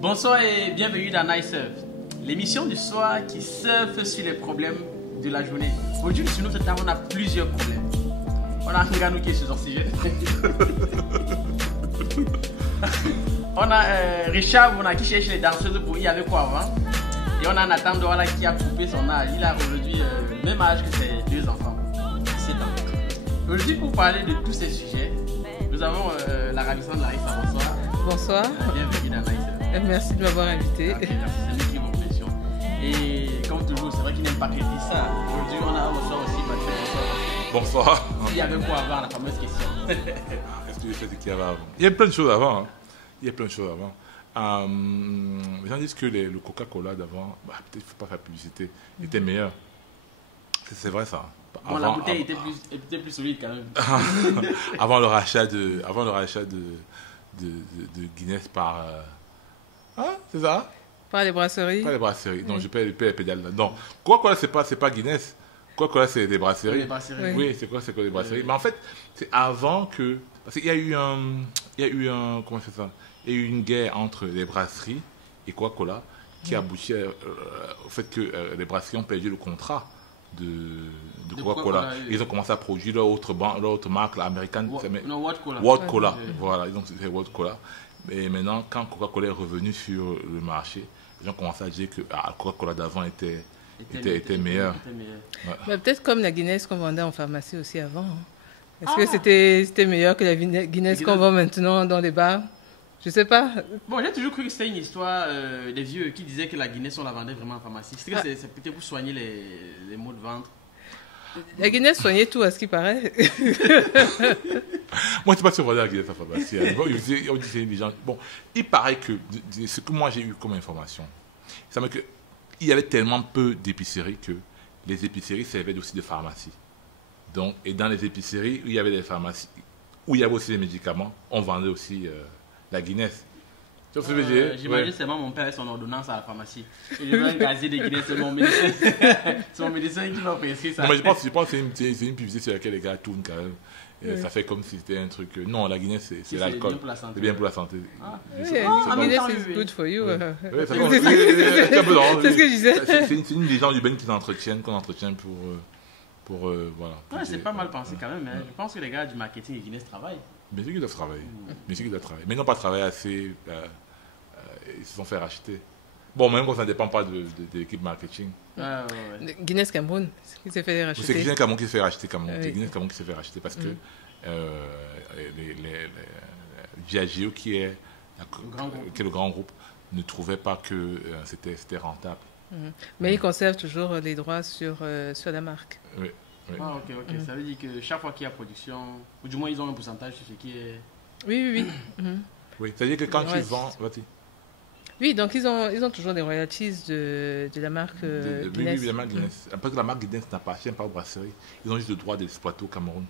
Bonsoir et bienvenue dans Night Surf, l'émission du soir qui surfe sur les problèmes de la journée. Aujourd'hui, sur notre table, on a plusieurs problèmes. On a Nganou qui est sur oxygène. On a Richard Bouna qui cherche les danseuses pour y aller quoi avant. Et on a Nathan Douala qui a coupé son âge. Il a aujourd'hui le même âge que ses deux enfants, 7 ans. Aujourd'hui, pour parler de tous ces sujets, nous avons la ravissante Larissa. Bonsoir. Bonsoir. Bienvenue dans Night Surf. Merci de m'avoir invité. Okay, c'est nous qui vous remercions. Et comme toujours, c'est vrai qu'il n'aime pas qu'il dise ça. Aujourd'hui, on a bonsoir aussi Patrick. Bonsoir. Il y avait quoi avant, la fameuse question. Qu'est-ce que j'ai fait qu'il y avait avant? Il y a plein de choses avant. Hein. Il y a plein de choses avant. Les gens disent que le Coca-Cola d'avant, peut-être qu'il ne faut pas faire publicité, était meilleur. C'est vrai ça. Bon, la bouteille était plus solide quand même. avant le rachat de Guinness par... c'est ça? Par les brasseries. Pas les brasseries. Non, je paie les pédales là. Non. Coca-Cola, c'est pas Guinness. Coca-Cola, c'est des brasseries. Les brasseries. Oui, c'est quoi des brasseries. Mais en fait, c'est avant que... Parce qu'il y a eu un... Comment c'est ça? Il y a eu une guerre entre les brasseries et Coca-Cola qui aboutit au fait que les brasseries ont perdu le contrat de Coca-Cola. Ils ont commencé à produire leur autre marque américaine. World Cola. World Cola. Voilà, donc c'est World Cola. Mais maintenant, quand Coca-Cola est revenu sur le marché, les gens commencent à dire que Coca-Cola d'avant était meilleur. Ouais. Peut-être comme la Guinness qu'on vendait en pharmacie aussi avant. Est-ce que c'était meilleur que la Guinness qu'on vend maintenant dans les bars? Je sais pas. Bon, j'ai toujours cru que c'était une histoire des vieux qui disaient que la Guinness, on la vendait vraiment en pharmacie. C'est peut-être pour soigner les maux de ventre. La Guinness soignait tout, à ce qui paraît. Moi, je ne sais pas si on vendait la Guinness en pharmacie. On disait les gens. Bon, il paraît que ce que moi j'ai eu comme information, ça veut dire qu'il y avait tellement peu d'épiceries que les épiceries servaient aussi de pharmacie. Donc, et dans les épiceries où il y avait des pharmacies, où il y avait aussi des médicaments, on vendait aussi la Guinness. J'imagine seulement mon père et son ordonnance à la pharmacie. Je veux un gazier de Guinness, c'est mon médecin. C'est mon médecin qui m'a prescrit ça. Non, mais je pense que c'est une publicité sur laquelle les gars tournent quand même. Oui. Ça fait comme si c'était un truc. Non, la Guinness, c'est l'alcool. C'est bien pour la santé. Guinness is good for you. C'est ce que je disais. C'est une légende urbaine qu'on entretient pour voilà. Ouais, c'est pas mal pensé quand même. Je pense que les gars du marketing et Guinness travaillent. Bien sûr qu'ils doivent travailler. Bien sûr qu'ils doivent travailler. Mais ils n'ont pas travaillé assez. Ils se sont fait racheter. Bon, même quand ça ne dépend pas de l'équipe marketing. Guinness Cameroun, qui s'est fait racheter. C'est Guinness Cameroun qui s'est fait racheter Cameroun. C'est Guinness Cameroun qui s'est fait racheter parce que Diageo, qui est le grand groupe, ne trouvait pas que c'était rentable. Mais ils conservent toujours les droits sur la marque. Oui. Oui. Ah, ok. Ça veut dire que chaque fois qu'il y a production, ou du moins ils ont un pourcentage sur ce qui est... Oui. Oui, c'est-à-dire que quand tu vends... Oui, donc ils ont toujours des royalties de la marque Guinness. Oui, la marque Guinness. Parce que la marque Guinness n'appartient pas aux brasseries. Ils ont juste le droit d'exploiter au Cameroun.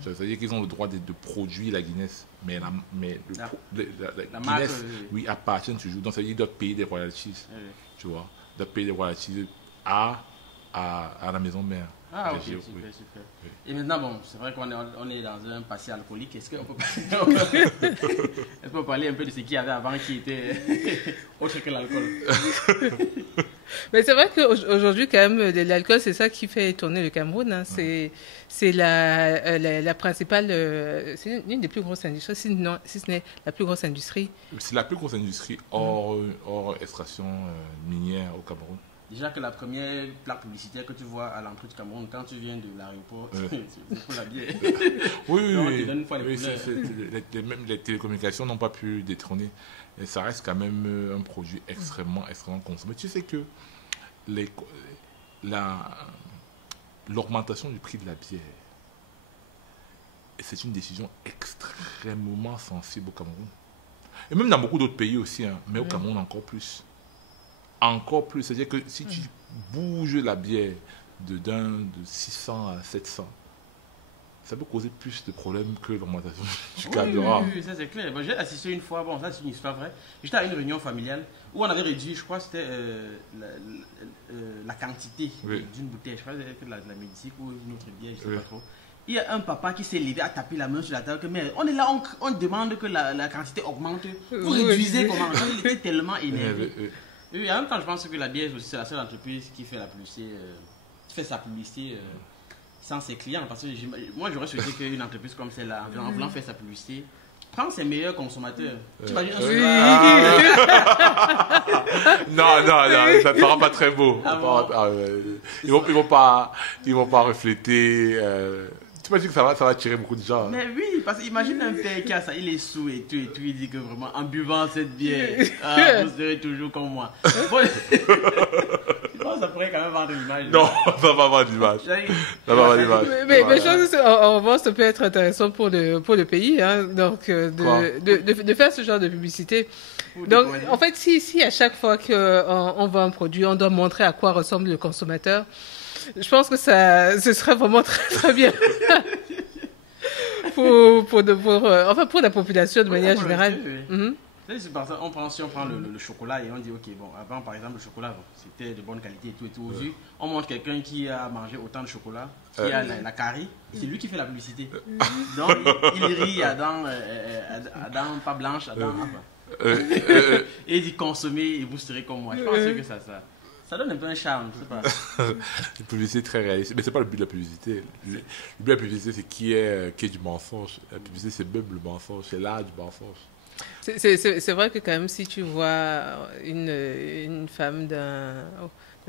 C'est-à-dire qu'ils ont le droit de produire la Guinness. Mais la Guinness, marque, oui, appartient toujours. Donc ça veut dire qu'ils doivent payer des royalties. Tu vois, ils doivent payer des royalties à la maison mère. Ah, ok, super. Oui. Et maintenant, bon, c'est vrai qu'on est dans un passé alcoolique. Est-ce qu'on peut parler un peu de ce qu'il y avait avant qui était autre que l'alcool? Mais c'est vrai qu'aujourd'hui, quand même, l'alcool, c'est ça qui fait tourner le Cameroun. Hein. C'est la principale, c'est l'une des plus grosses industries, si ce n'est la plus grosse industrie. C'est la plus grosse industrie hors extraction minière au Cameroun. Déjà que la première plaque publicitaire que tu vois à l'entrée du Cameroun, quand tu viens de l'aéroport, c'est pour la bière. Oui. Même les télécommunications n'ont pas pu détrôner. Et ça reste quand même un produit extrêmement consommé. Tu sais que l'augmentation du prix de la bière, c'est une décision extrêmement sensible au Cameroun. Et même dans beaucoup d'autres pays aussi, hein, mais au Cameroun encore plus. Encore plus, c'est-à-dire que si tu bouges la bière de 600 à 700, ça peut causer plus de problèmes que l'augmentation du carburant. Oui, ça c'est clair. Bon, j'ai assisté une fois, bon ça c'est une histoire vraie, j'étais à une réunion familiale où on avait réduit, je crois c'était la quantité d'une bouteille, je crois que c'était la médicine ou une autre bière, je ne sais pas trop. il y a un papa qui s'est levé à taper la main sur la table. Mais on est là, on demande que la quantité augmente. Vous réduisez comment? Il était tellement énervé. Et en même temps, je pense que la DS aussi, c'est la seule entreprise qui fait la publicité, sa publicité sans ses clients. Parce que moi, j'aurais souhaité qu'une entreprise comme celle-là, en voulant faire sa publicité, prendre ses meilleurs consommateurs. Tu imagines un Non, ça ne sera pas très beau. Ils vont pas refléter. Tu imagines que ça va attirer beaucoup de gens. Mais oui, parce qu'imagine un père qui a ça, il est sous et tout, il dit que vraiment, en buvant cette bière, vous serez toujours comme moi. Bon, ça pourrait quand même vendre l'image. Non, ça va pas vendre l'image. Mais je pense qu'en revanche, ça peut être intéressant pour le pays, hein, donc de faire ce genre de publicité. Donc, en fait, si à chaque fois qu'on vend un produit, on doit montrer à quoi ressemble le consommateur, je pense que ce serait vraiment très, très bien. pour la population de manière générale. C'est par ça, si on prend le chocolat et on dit, ok, bon, avant par exemple le chocolat, c'était de bonne qualité et tout. Aujourd'hui, on montre quelqu'un qui a mangé autant de chocolat, qui a la carie, c'est lui qui fait la publicité. Donc, il rit à dents pas blanches, à dents. Et il dit consommer et vous serez comme moi. Je pense que ça donne un peu un charme, je sais pas. Une publicité très réaliste. Mais c'est pas le but de la publicité. Le but de la publicité, c'est qui est du mensonge. La publicité, c'est même le mensonge, c'est l'art du mensonge. C'est vrai que quand même, si tu vois une femme d'un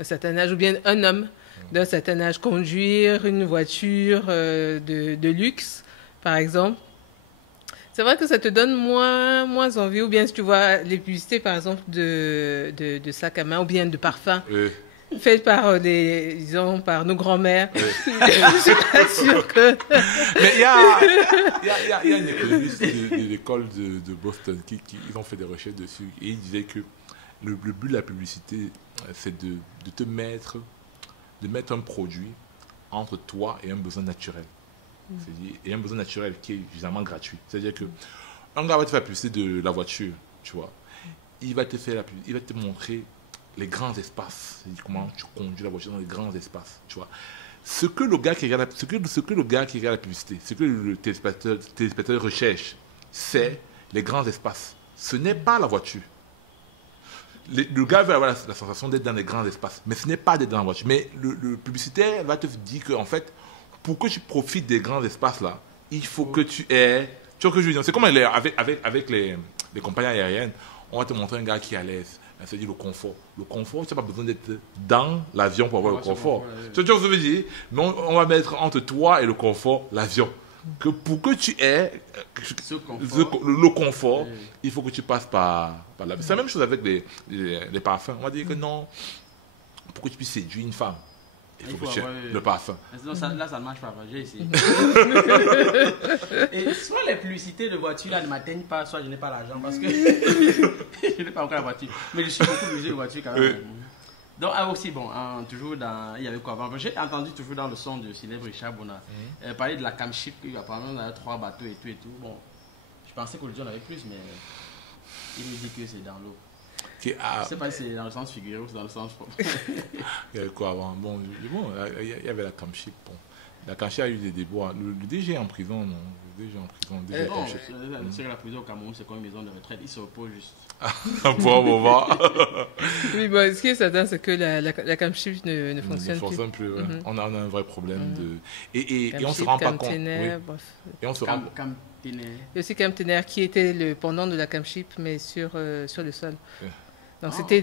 certain âge, ou bien un homme d'un certain âge conduire une voiture de luxe, par exemple, c'est vrai que ça te donne moins envie. Ou bien si tu vois les publicités, par exemple, de sacs à main ou bien de parfums faites par par nos grands-mères. Je suis pas sûre que... Mais il y a une économiste de l'école de Boston qui ils ont fait des recherches dessus. Et il disait que le but de la publicité, c'est de mettre un produit entre toi et un besoin naturel. Et un besoin naturel qui est évidemment gratuit. C'est-à-dire que un gars va te faire la publicité de la voiture, tu vois. Il va te montrer les grands espaces. C'est-à-dire comment tu conduis la voiture dans les grands espaces, tu vois. Ce que le gars qui regarde la publicité, ce que le téléspectateur recherche, c'est les grands espaces. Ce n'est pas la voiture. Le gars veut avoir la sensation d'être dans les grands espaces, mais ce n'est pas d'être dans la voiture. Mais le publicitaire va te dire qu'en fait, pour que tu profites des grands espaces là, il faut que tu aies... Tu vois ce que je veux dire? C'est comme avec les compagnies aériennes, on va te montrer un gars qui est à l'aise. C'est-à-dire le confort. Le confort, tu n'as pas besoin d'être dans l'avion pour avoir le confort. Tu vois ce que je veux dire? Mais on va mettre entre toi et le confort l'avion. Que pour que tu aies le confort, il faut que tu passes par là. C'est la même chose avec les parfums. On va dire que non, pour que tu puisses séduire une femme, il faut que tu aies le parfum. Là, ça ne marche pas. J'ai essayé. Et soit les publicités de voiture là ne m'atteignent pas, soit je n'ai pas l'argent parce que je n'ai pas encore la voiture. Mais je suis beaucoup utilisé de voiture quand même. Donc, aussi, bon, toujours il y avait quoi avant? J'ai entendu toujours dans le son de célèbre Richard Bona parler de la Camship, apparemment on avait 3 bateaux et tout. Bon, je pensais qu'aujourd'hui on avait plus, mais il me dit que c'est dans l'eau. Je ne sais pas si c'est dans le sens figuré ou dans le sens propre. Il y avait quoi avant? Bon, il y avait la Camship. Bon. La Camship a eu des déboires. Le DG est en prison, non? Le DG est en prison. C'est la prison au Cameroun, c'est comme une maison de retraite. Il se repose juste. Pour un moment. Oui, bon, ce qui est certain, c'est que la Camship ne fonctionne plus. Ne fonctionne plus. Ouais. On a un vrai problème de... Et on ne se rend pas compte. Oui. Et on se rend... Il y a aussi Camtener qui était le pendant de la Camship, mais sur le sol. Donc c'était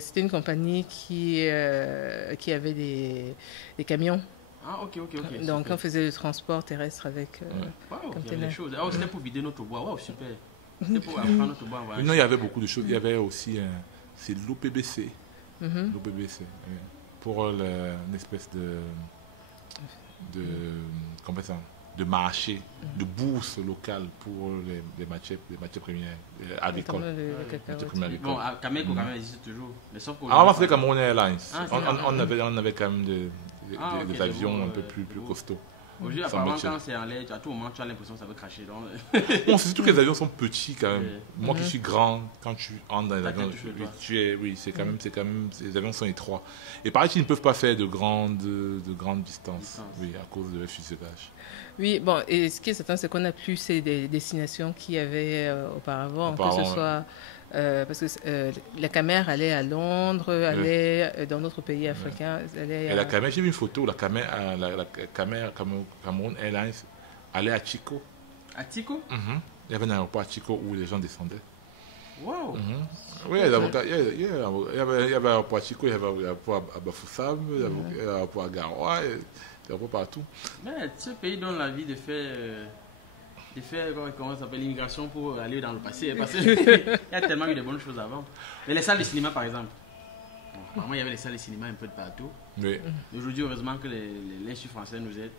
c'était une compagnie qui avait des camions. Ah, ok. Donc on faisait le transport terrestre avec Camtener. C'était pour vider notre bois. Wow, super. C'était pour prendre notre bois. Non, il y avait beaucoup de choses. Il y avait aussi c'est l'OPBC. L'OPBC. Pour une espèce de marché, de bourse locale pour les matières premières agricoles. Bon, Cameco quand même existe toujours. Mais sauf avant c'était Cameroun Airlines. On avait quand même des avions un peu plus costauds. Aujourd'hui, apparemment, quand c'est en l'air, à tout moment, tu as l'impression que ça veut cracher. Donc... Bon, c'est surtout que les avions sont petits quand même. Moi qui suis grand, quand tu entres dans les avions, c'est quand même, les avions sont étroits. Et pareil, ils ne peuvent pas faire de grandes distances, oui, à cause de leur fuselage. Oui, bon, et ce qui est certain, c'est qu'on n'a plus ces destinations qu'il y avait auparavant, que ce soit... parce que la caméra allait à Londres, allait dans d'autres pays africains. Et la caméra, j'ai vu une photo, la caméra Cameroun Airlines allait à Chico. À Chico? Il y avait un aéroport à Chico où les gens descendaient. Wow! Oui, il y avait un aéroport à Chico, il y avait un aéroport à Bafoussam, il y avait un aéroport à Garoua, il y avait un aéroport partout. Mais ce pays donne la vie de faire comment ça s'appelle, l'immigration pour aller dans le passé, parce qu'il y a tellement eu de bonnes choses avant. Mais les salles de cinéma, par exemple, vraiment il y avait les salles de cinéma un peu de partout. Oui. Aujourd'hui, heureusement que l'Institut français nous aide.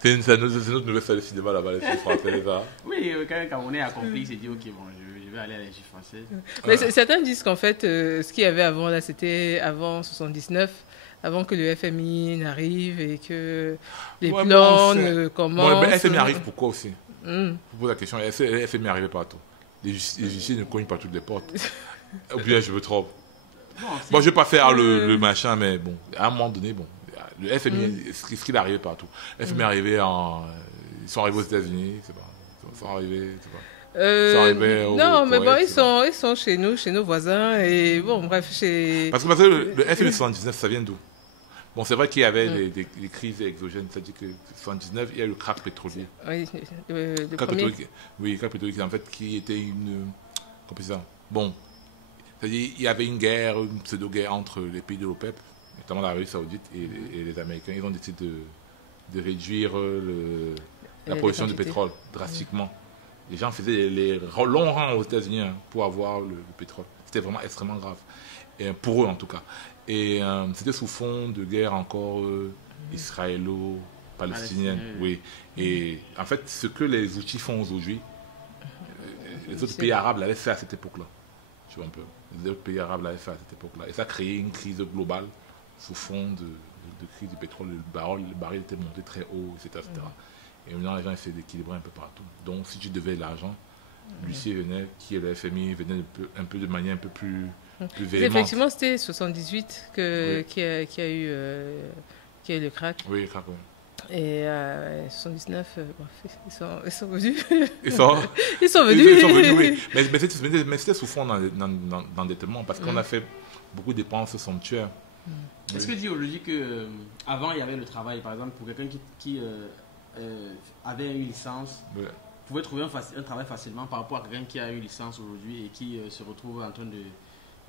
C'est notre nouvelle salle de cinéma là-bas, l'Institut français, ça. Oui, quand on est accompli, il s'est dit ok, bon, je vais aller à l'Institut français. Mais certains disent qu'en fait, ce qu'il y avait avant, là, c'était avant 79. Avant que le FMI n'arrive et que les plans ne commencent. Bon, le FMI arrive pourquoi aussi? Pour poser la question, le FMI arrivait partout. Les justiciers ne cognent pas toutes les portes. Ou bien je me trompe. Bon, je ne vais pas faire le machin, mais bon, à un moment donné, bon, le FMI, ce qu'il est arrivé partout. Le FMI est arrivé ils sont arrivés aux États-Unis, c'est pas. Ils sont arrivés, c'est pas. Non, mais bon, ils sont chez nous, chez nos voisins, et bon, bref, Parce que le FMI 79, ça vient d'où? Bon, c'est vrai qu'il y avait des crises exogènes, c'est-à-dire que 79, il y a eu le krach pétrolier. Oui, le premier. Oui, le krach pétrolier, en fait, qui était une... Comment c'est ça? Bon, c'est-à-dire il y avait une guerre, une pseudo-guerre entre les pays de l'OPEP, notamment l'Arabie Saoudite et les Américains. Ils ont décidé de réduire la production de pétrole drastiquement. Les gens faisaient les longs rangs aux États-Unis pour avoir le pétrole. C'était vraiment extrêmement grave, et pour eux en tout cas. Et c'était sous fond de guerre encore israélo-palestinienne. Oui. Et en fait, ce que les outils font aujourd'hui, les autres pays arabes l'avaient fait à cette époque-là. Tu vois un peu. Les autres pays arabes l'avaient fait à cette époque-là. Et ça a créé une crise globale sous fond de crise du pétrole. Le baril était monté très haut, etc. Et maintenant, les gens essaient d'équilibrer un peu partout. Donc, si tu devais l'argent, l'huissier venait, qui est le FMI, venait un peu de manière un peu plus véhémente. Effectivement, c'était 78 qui a eu le krach. Oui, le krach, oui. Et 79, ils sont venus. Ils sont venus, oui. Mais c'était sous fond d'endettement, parce qu'on a fait beaucoup de dépenses somptuaires. Est-ce que tu dis aujourd'hui qu'avant, il y avait le travail, par exemple, pour quelqu'un qui avait une licence, pouvait trouver un travail facilement par rapport à quelqu'un qui a une licence aujourd'hui et qui se retrouve en train de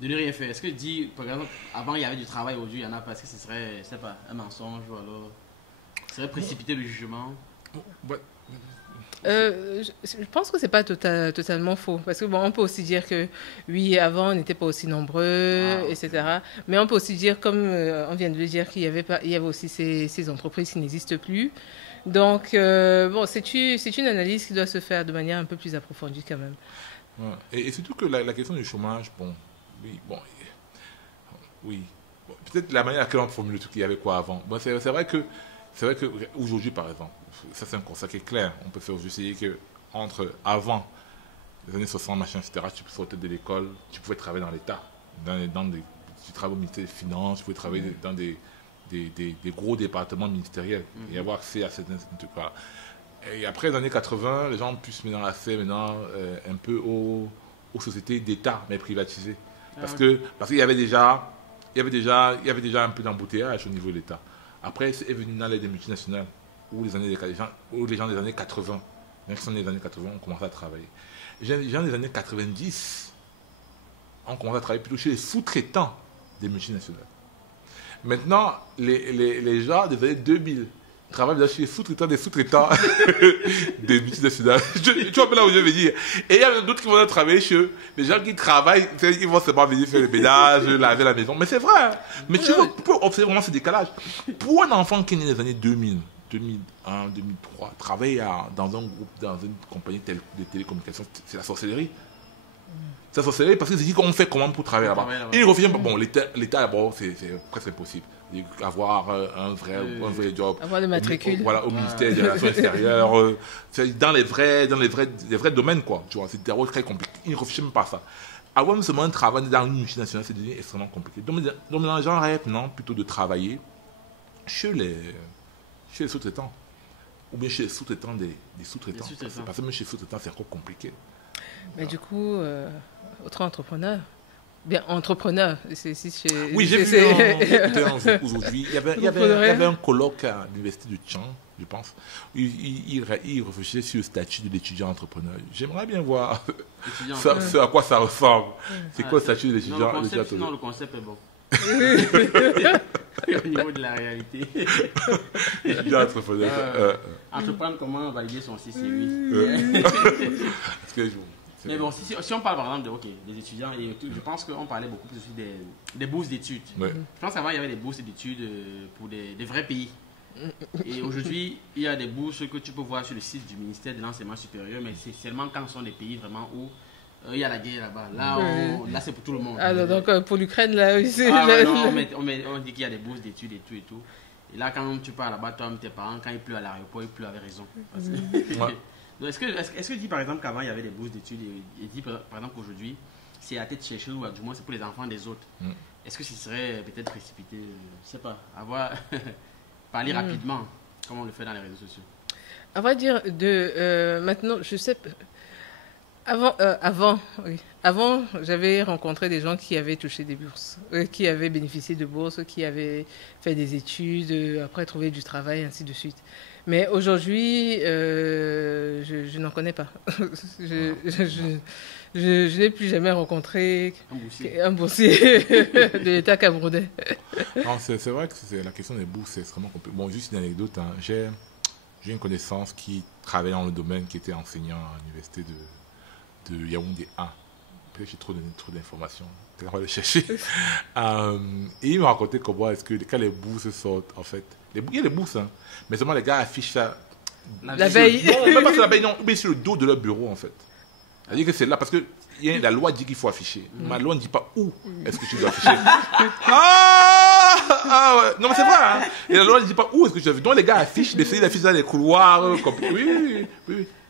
ne rien faire? Est-ce que tu dis, par exemple, avant il y avait du travail, aujourd'hui il y en a parce que ce serait, je sais pas, un mensonge ou alors ce serait précipiter le jugement? Je pense que c'est pas totalement faux, parce que bon, on peut aussi dire que oui, avant on n'était pas aussi nombreux, etc. Mais on peut aussi dire, comme on vient de le dire, qu'il y avait aussi ces entreprises qui n'existent plus. Donc bon, c'est une analyse qui doit se faire de manière un peu plus approfondie quand même. Ouais. Et surtout que la question du chômage, oui, peut-être la manière à laquelle on formule le truc, il y avait quoi avant. Bon, c'est vrai que aujourd'hui, par exemple, ça c'est un constat qui est clair. On peut faire aujourd'hui que entre avant les années 60, machin, etc., tu pouvais sortir de l'école, tu pouvais travailler dans l'État, tu travailles au ministère des Finances, tu pouvais travailler dans des gros départements ministériels et avoir accès à certains trucs-là. Et après les années 80, les gens ont pu se mettre dans l'accès maintenant un peu aux sociétés d'État, mais privatisées. Parce qu'il y avait déjà un peu d'embouteillage au niveau de l'État. Après, c'est venu dans les multinationales où les gens des années 80, les gens qui sont nés des années 80, ont commencé à travailler. Les gens des années 90 ont commencé à travailler plutôt chez les sous-traitants des multinationales. Maintenant, les gens des années 2000 travaillent chez les sous-traitants des sous-traitants des multinationales. Tu vois là où je veux dire. Et il y a d'autres qui vont travailler chez eux. Les gens qui travaillent, ils vont seulement venir faire le ménage, laver la maison. Mais c'est vrai. Mais tu peux observer vraiment ce décalage. Pour un enfant qui est né dans les années 2000, 2001, 2003, travailler dans un groupe, dans une compagnie de télécommunications, c'est la sorcellerie. C'est la sorcellerie parce que c'est dit qu'on fait comment pour travailler là-bas. Il revient, bon, l'État, bon, c'est presque impossible. avoir un vrai job. Avoir le matricule. Voilà, au ministère des Relations extérieures. C'est dans les vrais domaines, quoi. Tu vois, c'est très compliqué. Ils ne réfléchissent même pas à ça. Avoir même seulement un travail dans une multinationale, c'est devenu extrêmement compliqué. Donc les gens rêvent, non, plutôt de travailler chez les sous-traitants. Ou bien chez les sous-traitants des sous-traitants. Parce que même chez les sous-traitants, c'est encore compliqué. Mais du coup, autre entrepreneur. Bien, entrepreneur. Oui, j'ai vu aujourd'hui. Il y avait un colloque à l'université de Tchang, je pense. Il réfléchissait sur le statut de l'étudiant entrepreneur. J'aimerais bien voir ce à quoi ça ressemble. C'est quoi le statut de l'étudiant entrepreneur? Non, le concept est bon. Au niveau de la réalité. L'étudiant entrepreneur. Entreprendre comment valider son CCI. Mais bon, si on parle par exemple des étudiants, et je pense qu'on parlait beaucoup plus aussi des bourses d'études. Ouais. Je pense qu'avant, il y avait des bourses d'études pour des vrais pays. Et aujourd'hui, il y a des bourses que tu peux voir sur le site du ministère de l'Enseignement supérieur, mais c'est seulement quand ce sont des pays vraiment où il y a la guerre là-bas. Là, c'est pour tout le monde. Alors, donc, pour l'Ukraine, là, aussi. On dit qu'il y a des bourses d'études et tout et tout. Et là, quand tu pars là-bas, toi, tes parents, quand il pleut à l'aéroport, il pleut avec raison. Ouais. Donc, est-ce que dit par exemple qu'avant il y avait des bourses d'études et dit par exemple qu'aujourd'hui c'est à tête chercheuse ou du moins c'est pour les enfants des autres? Est-ce que ce serait peut-être précipité, je sais pas, parler rapidement comme on le fait dans les réseaux sociaux? À vrai dire, maintenant, je sais. Avant, j'avais rencontré des gens qui avaient touché des bourses, qui avaient bénéficié de bourses, qui avaient fait des études, après trouvé du travail, ainsi de suite. Mais aujourd'hui, je n'en connais pas. Je n'ai plus jamais rencontré un boursier de l'État camerounais. C'est vrai que la question des bourses, c'est extrêmement compliqué. Bon, juste une anecdote. Hein. J'ai une connaissance qui travaille dans le domaine, qui était enseignant à l'université de Yaoundé 1. Peut-être que j'ai trop donné trop d'informations. On va le chercher. Et il me racontait comment est-ce que quand les bourses sortent, en fait, il y a des bourses, hein, mais seulement les gars affichent ça la veille. Non, même pas sur la veille, non, mais sur le dos de leur bureau, en fait. C'est-à-dire que c'est là, parce que la loi dit qu'il faut afficher. Mais la loi ne dit pas où est-ce que tu dois afficher. Ouais. Non, mais c'est vrai. Hein. Et la loi ne dit pas où est-ce que tu dois afficher. Donc les gars affichent, ils affichent dans les couloirs.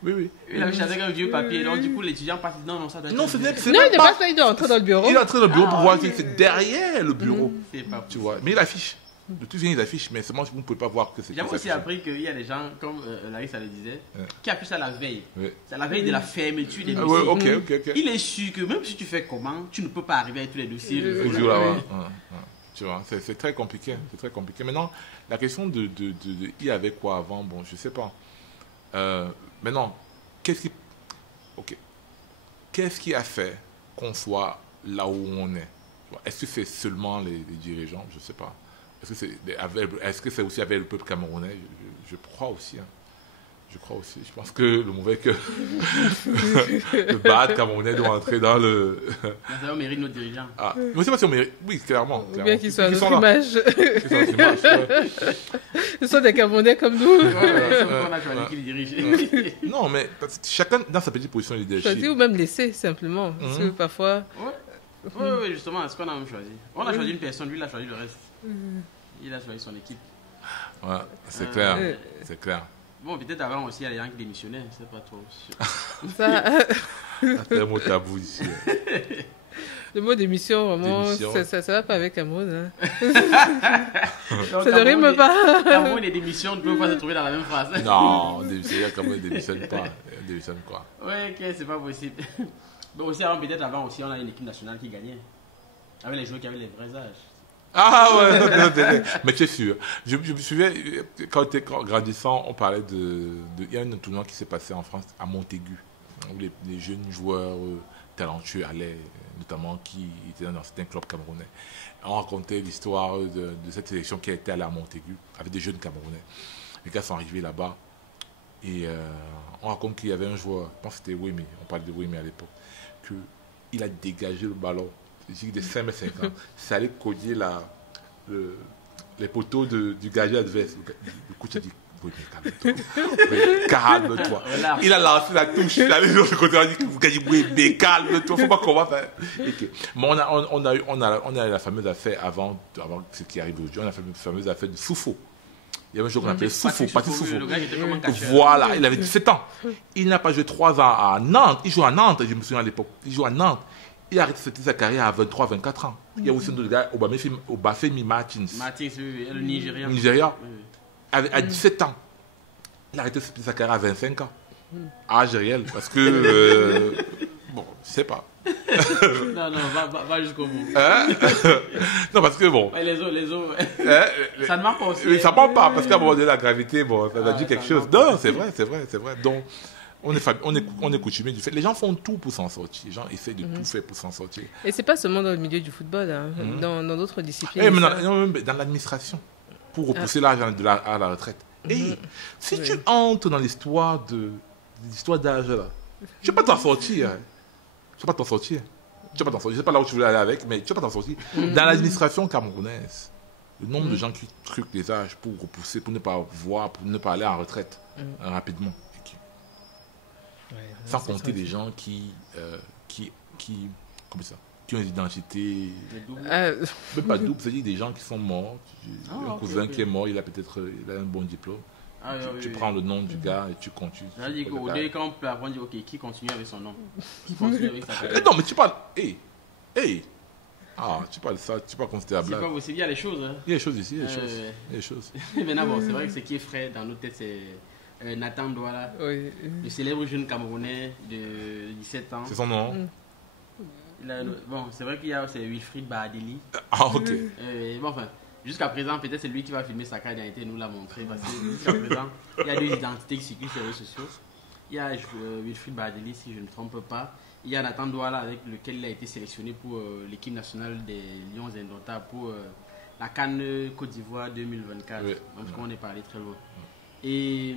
Oui. Il affiche avec un vieux papier. Donc du coup, l'étudiant passe. Non, ça doit être. Non, il n'est pas ça, il doit entrer dans le bureau. Il est entré dans le bureau pour voir que c'est derrière le bureau. C'est pas tu vois. Mais il affiche. De tout ils affichent, mais seulement vous ne pouvez pas voir que c'est. J'ai aussi appris qu'il y a des gens, comme Larissa le disait, qui affichent ça la veille. C'est la veille de la fermeture des dossiers. Ok. Il est sûr que même si tu fais comment, tu ne peux pas arriver avec tous les dossiers. Tu vois, c'est très compliqué. C'est très compliqué. Maintenant, la question de il y avait quoi avant, bon, je sais pas. Maintenant, qu'est-ce qui a fait qu'on soit là où on est? Est-ce que c'est seulement les dirigeants? Je sais pas. Est-ce que c'est aussi avec le peuple camerounais? Je crois aussi. Hein. Je crois aussi. Je pense que le mauvais que le bad camerounais doit entrer dans le. Ça mérite nos dirigeants. Ah, mais c'est pas si on mérite. Oui, clairement. Ou bien qu'ils soient à notre image. Ce sont des Camerounais comme nous. On a choisi qui les dirige. Non, mais chacun dans sa petite position de leadership. Choisir ou même laisser simplement. Parce que parfois. Oui, justement, est-ce qu'on a même choisi? On a choisi une personne, lui il a choisi le reste. Il a choisi son équipe. Ouais, c'est clair. C'est clair. Bon, peut-être avant aussi, il y a des gens qui démissionnaient, c'est pas trop. C'est un mot tabou ici. Le mot démission, vraiment, ça va pas avec Cameroun. Hein. Ça ne rime pas. Cameroun et démission ne peuvent pas se trouver dans la même phrase. Non, Cameroun ne démissionne pas. Démissionne quoi? Oui, ok, c'est pas possible. Mais aussi, peut-être avant aussi, on a une équipe nationale qui gagnait. Avec les joueurs qui avaient les vrais âges. Ah ouais, non, mais tu es sûr. Je me souviens, quand tu étais grandissant, on parlait il y a un tournoi qui s'est passé en France, à Montaigu, où les jeunes joueurs talentueux allaient, notamment qui étaient dans certains clubs camerounais. On racontait l'histoire de cette sélection qui a été allée à Montaigu, avec des jeunes camerounais. Les gars sont arrivés là-bas, et on raconte qu'il y avait un joueur, je pense que c'était Wemi, on parlait de Wemi à l'époque, qu'il a dégagé le ballon. De 5 m 50, ça allait cogner les poteaux du gardien adverse. Le coach a dit, Oui, mais calme-toi. Oui, calme-toi. Relax. Il a lancé la touche, il a dit de l'autre côté, on a dit, vous gagnez, oui, mais calme-toi, faut pas qu'on va faire. Ok. Mais on a eu la fameuse affaire avant ce qui arrive aujourd'hui, on a la fameuse affaire de Soufou. Il y avait un jour qu'on appelait Soufou, Patrice Soufou. Voilà, il avait 17 ans. Il n'a pas joué 3 ans à Nantes, il joue à Nantes, je me souviens à l'époque, il joue à Nantes. Il a arrêté sa carrière à 23, 24 ans. Il y a aussi un autre gars, Obafemi Martins. Martins, le Nigeria. Nigeria. Oui. À 17 ans. Il a arrêté sa carrière à 25 ans. Âge réel. Parce que. Bon, je sais pas. Non, va jusqu'au bout. Hein? Non, parce que bon. Ouais, les autres. Hein? Ça ne marche pas aussi. Ça ne marche pas, parce qu'à un moment donné, la gravité, bon, ça a dit quelque chose. Non, c'est vrai. Donc, on est coutumier du fait. Les gens font tout pour s'en sortir. Les gens essaient de tout faire pour s'en sortir. Et c'est pas seulement dans le milieu du football, hein. Dans d'autres disciplines. Mais dans l'administration, pour repousser l'âge à la retraite. Et si tu entres dans l'histoire d'âge là, tu ne vas pas t'en sortir. Tu ne vas pas t'en sortir. Je ne sais pas là où tu voulais aller avec, mais tu ne vas pas t'en sortir. Dans l'administration camerounaise, le nombre de gens qui truquent les âges pour repousser, pour ne pas voir, pour ne pas aller en retraite rapidement. Sans compter les gens qui comment ça, qui ont une identité, même pas double, c'est-à-dire des gens qui sont morts. Un cousin qui est mort, il a un bon diplôme. Tu prends le nom du gars et tu continues. C'est-à-dire qu'au début, quand on peut avoir dit, ok, qui continue avec son nom? Qui continue avec sa carrière? Non, mais tu parles. Tu parles ça, tu parles considérer la blague. C'est pas possible, il y a les choses. Hein. Il y a des choses ici, il y a des choses. Maintenant, bon, c'est vrai que ce qui est frais dans nos têtes, c'est Nathan Douala, le célèbre jeune Camerounais de 17 ans. C'est son nom. Bon, c'est vrai qu'il y a Wilfried Bahadeli. Ah, ok. Bon, enfin, jusqu'à présent, peut-être c'est lui qui va filmer sa carte d'identité et nous la montrer. Parce que jusqu'à présent, il y a deux identités qui circulent sur les réseaux sociaux. Il y a Wilfried Bahadeli, si je ne me trompe pas. Il y a Nathan Douala, avec lequel il a été sélectionné pour l'équipe nationale des Lions Indomptables pour la CAN Côte d'Ivoire 2024. Oui. En tout cas, on est parlé très loin. Et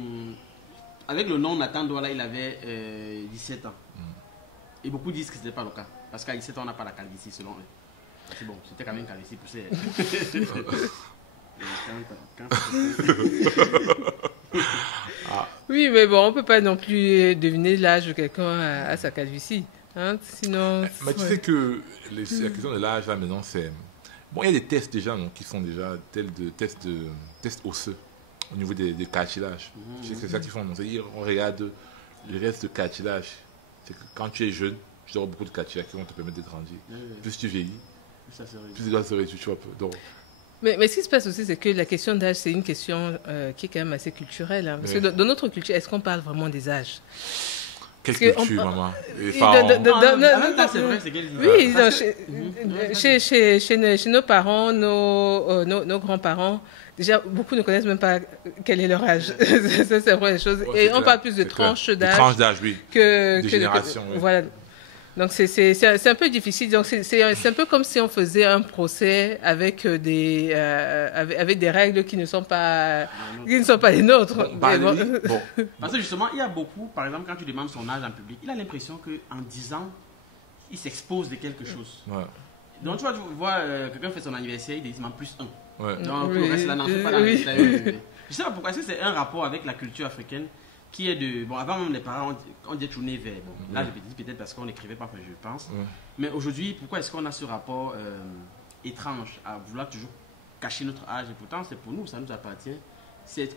avec le nom Nathan Douala, il avait 17 ans. Et beaucoup disent que ce n'était pas le cas. Parce qu'à 17 ans, on n'a pas la calvitie selon eux. C'est bon, c'était quand même calvitie poussée. Oui, mais bon, on ne peut pas non plus deviner l'âge de quelqu'un à sa calvitie. Hein? Sinon, mais tu sais que la question de l'âge, là, maintenant, c'est... Bon, il y a des tests déjà qui sont déjà tels de tests osseux au niveau des cartilages. C'est ça qu'ils font. C'est-à-dire, on regarde le reste de cartilage. C'est que quand tu es jeune, tu auras beaucoup de cartilages qui vont te permettre de grandir. Plus tu vieillis, plus les doigts se réduisent. Donc, mais ce qui se passe aussi, c'est que la question d'âge, c'est une question qui est quand même assez culturelle. Hein. Parce que dans notre culture, est-ce qu'on parle vraiment des âges? Quelle culture, maman? C'est vrai, c'est quelle Oui, chez nos parents, nos grands-parents, déjà, beaucoup ne connaissent même pas quel est leur âge. Ça, c'est vrai, les choses. Et on parle plus de tranches d'âge. Tranches d'âge, oui. Que générations. Oui. Voilà. Donc, c'est un peu difficile. Donc, c'est un peu comme si on faisait un procès avec des règles qui ne sont pas les nôtres. Bon. Parce que justement, il y a beaucoup, par exemple, quand tu demandes son âge en public, il a l'impression qu'en 10 ans, il s'expose de quelque chose. Ouais. Donc, tu vois, quelqu'un fait son anniversaire, il dit plus 1. Ouais. Donc, le reste, là, n'en fait pas l'anniversaire. Je ne sais pas pourquoi, est-ce que c'est un rapport avec la culture africaine qui est de... Bon, avant même les parents, on dit tourner vers... Bon, là, je dis peut-être parce qu'on n'écrivait pas, je pense. Mais aujourd'hui, pourquoi est-ce qu'on a ce rapport étrange à vouloir toujours cacher notre âge? Et pourtant, c'est pour nous, ça nous appartient.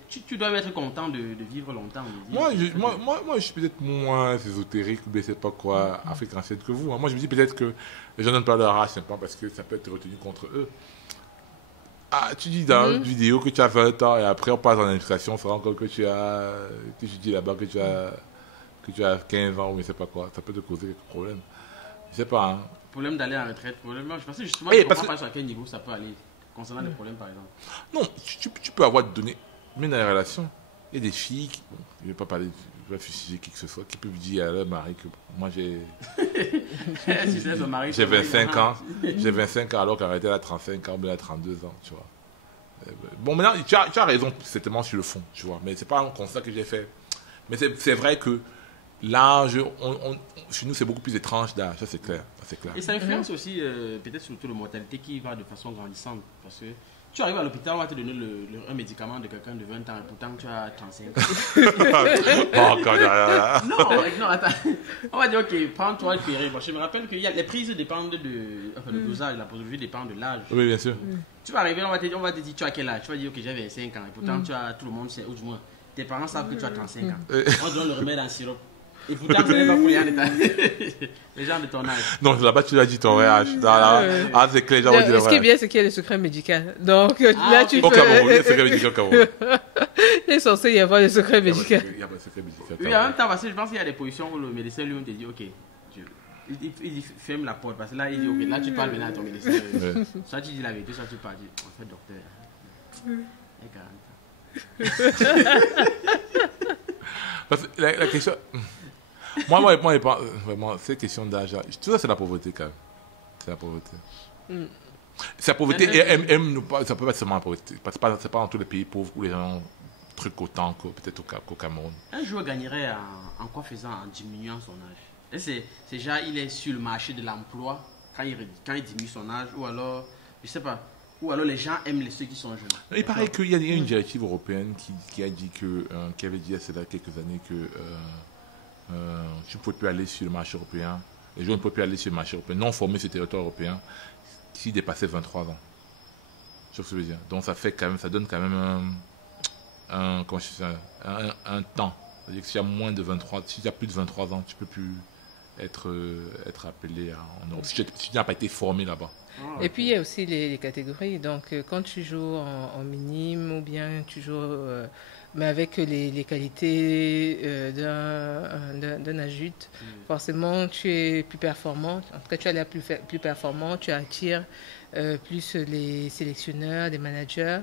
Tu dois être content de vivre longtemps. Moi, je suis peut-être moins ésotérique, ou je ne sais pas quoi, africain que vous. Moi, je me dis peut-être que les gens donnent pas leur âge simplement parce que ça peut être retenu contre eux. Ah, tu dis dans une vidéo que tu as 20 ans et après on passe en administration, on se rend compte que tu dis là-bas que tu as 15 ans ou je ne sais pas quoi. Ça peut te causer quelques problèmes. Je ne sais pas. Hein. Problème d'aller en retraite, problème. Je pense que justement, je ne comprends pas sur quel niveau ça peut aller concernant les problèmes par exemple. Non, tu peux avoir des données, même dans les relations. Il y a des filles qui, bon, je ne vais pas parler, je vais fustiger qui que ce soit, qui peuvent dire à leur mari que moi j'ai 25 ans, alors qu'elle était à 35 ans, ou à 32 ans, tu vois. Bon, maintenant, tu as raison, certainement sur le fond, tu vois, mais c'est pas un constat que j'ai fait. Mais c'est vrai que l'âge, chez nous, c'est beaucoup plus étrange d'âge, ça c'est clair. Et ça influence aussi, peut-être surtout la mortalité qui va de façon grandissante, parce que Tu arrives à l'hôpital, on va te donner un médicament de quelqu'un de 20 ans et pourtant tu as 35 ans. Non, attends. On va dire, ok, prends-toi le péril. Bon, je me rappelle que les prises dépendent le dosage, la posologie dépend de l'âge. Oui, bien sûr. Tu vas arriver, on va te dire, tu as quel âge? Tu vas dire, ok, j'ai 25 ans et pourtant tu as, tout le monde sait, ou du moins, tes parents savent que tu as 35 ans. On te donne le remède en sirop. Et pourtant, ce n'est pas pour les gens de ton âge. Non, là-bas, tu l'as dit ton vrai âge. Ah, c'est clair, ce qui est bien, c'est qu'il y a le secret médical. Donc, là, tu peux... Au Cameroun, le secret médical au Cameroun. Il est censé y avoir le secret médical. Il y a pas de secret médical. Oui, en même temps, parce que je pense qu'il y a des positions où le médecin lui te dit, ok, il ferme la porte. Parce que là, il dit, ok, là, tu parles maintenant à ton médecin. Soit tu dis la vérité, soit tu parles. En fait, docteur, il y a 40 ans. Parce que la question... Moi, vraiment, c'est question d'âge. Tout ça, c'est la pauvreté, quand même. C'est la pauvreté. C'est la pauvreté, et ça peut pas être seulement la pauvreté. Parce que c'est pas dans tous les pays pauvres où les gens truquent autant peut-être qu'au Cameroun. Un joueur gagnerait en quoi faisant? En diminuant son âge. Et c'est déjà, il est sur le marché de l'emploi quand il diminue son âge, ou alors, je sais pas, ou alors les gens aiment ceux qui sont jeunes. Il paraît qu'il y a une directive européenne qui avait dit il y a quelques années que tu ne pouvais plus aller sur le marché européen, les joueurs ne pouvaient plus aller sur le marché européen, non formés sur le territoire européen, s'ils dépassaient 23 ans. Je sais ce que je veux dire. Donc ça donne quand même un temps. C'est-à-dire que si tu as moins de 23, si tu as plus de 23 ans, tu ne peux plus être appelé en Europe. Si tu n'as pas été formé là-bas. Et puis il y a aussi les catégories. Donc quand tu joues en minime ou bien tu joues mais avec les qualités d'un adulte, forcément tu es plus performant. En tout cas, tu as l'air plus performant, tu attires plus les sélectionneurs, les managers,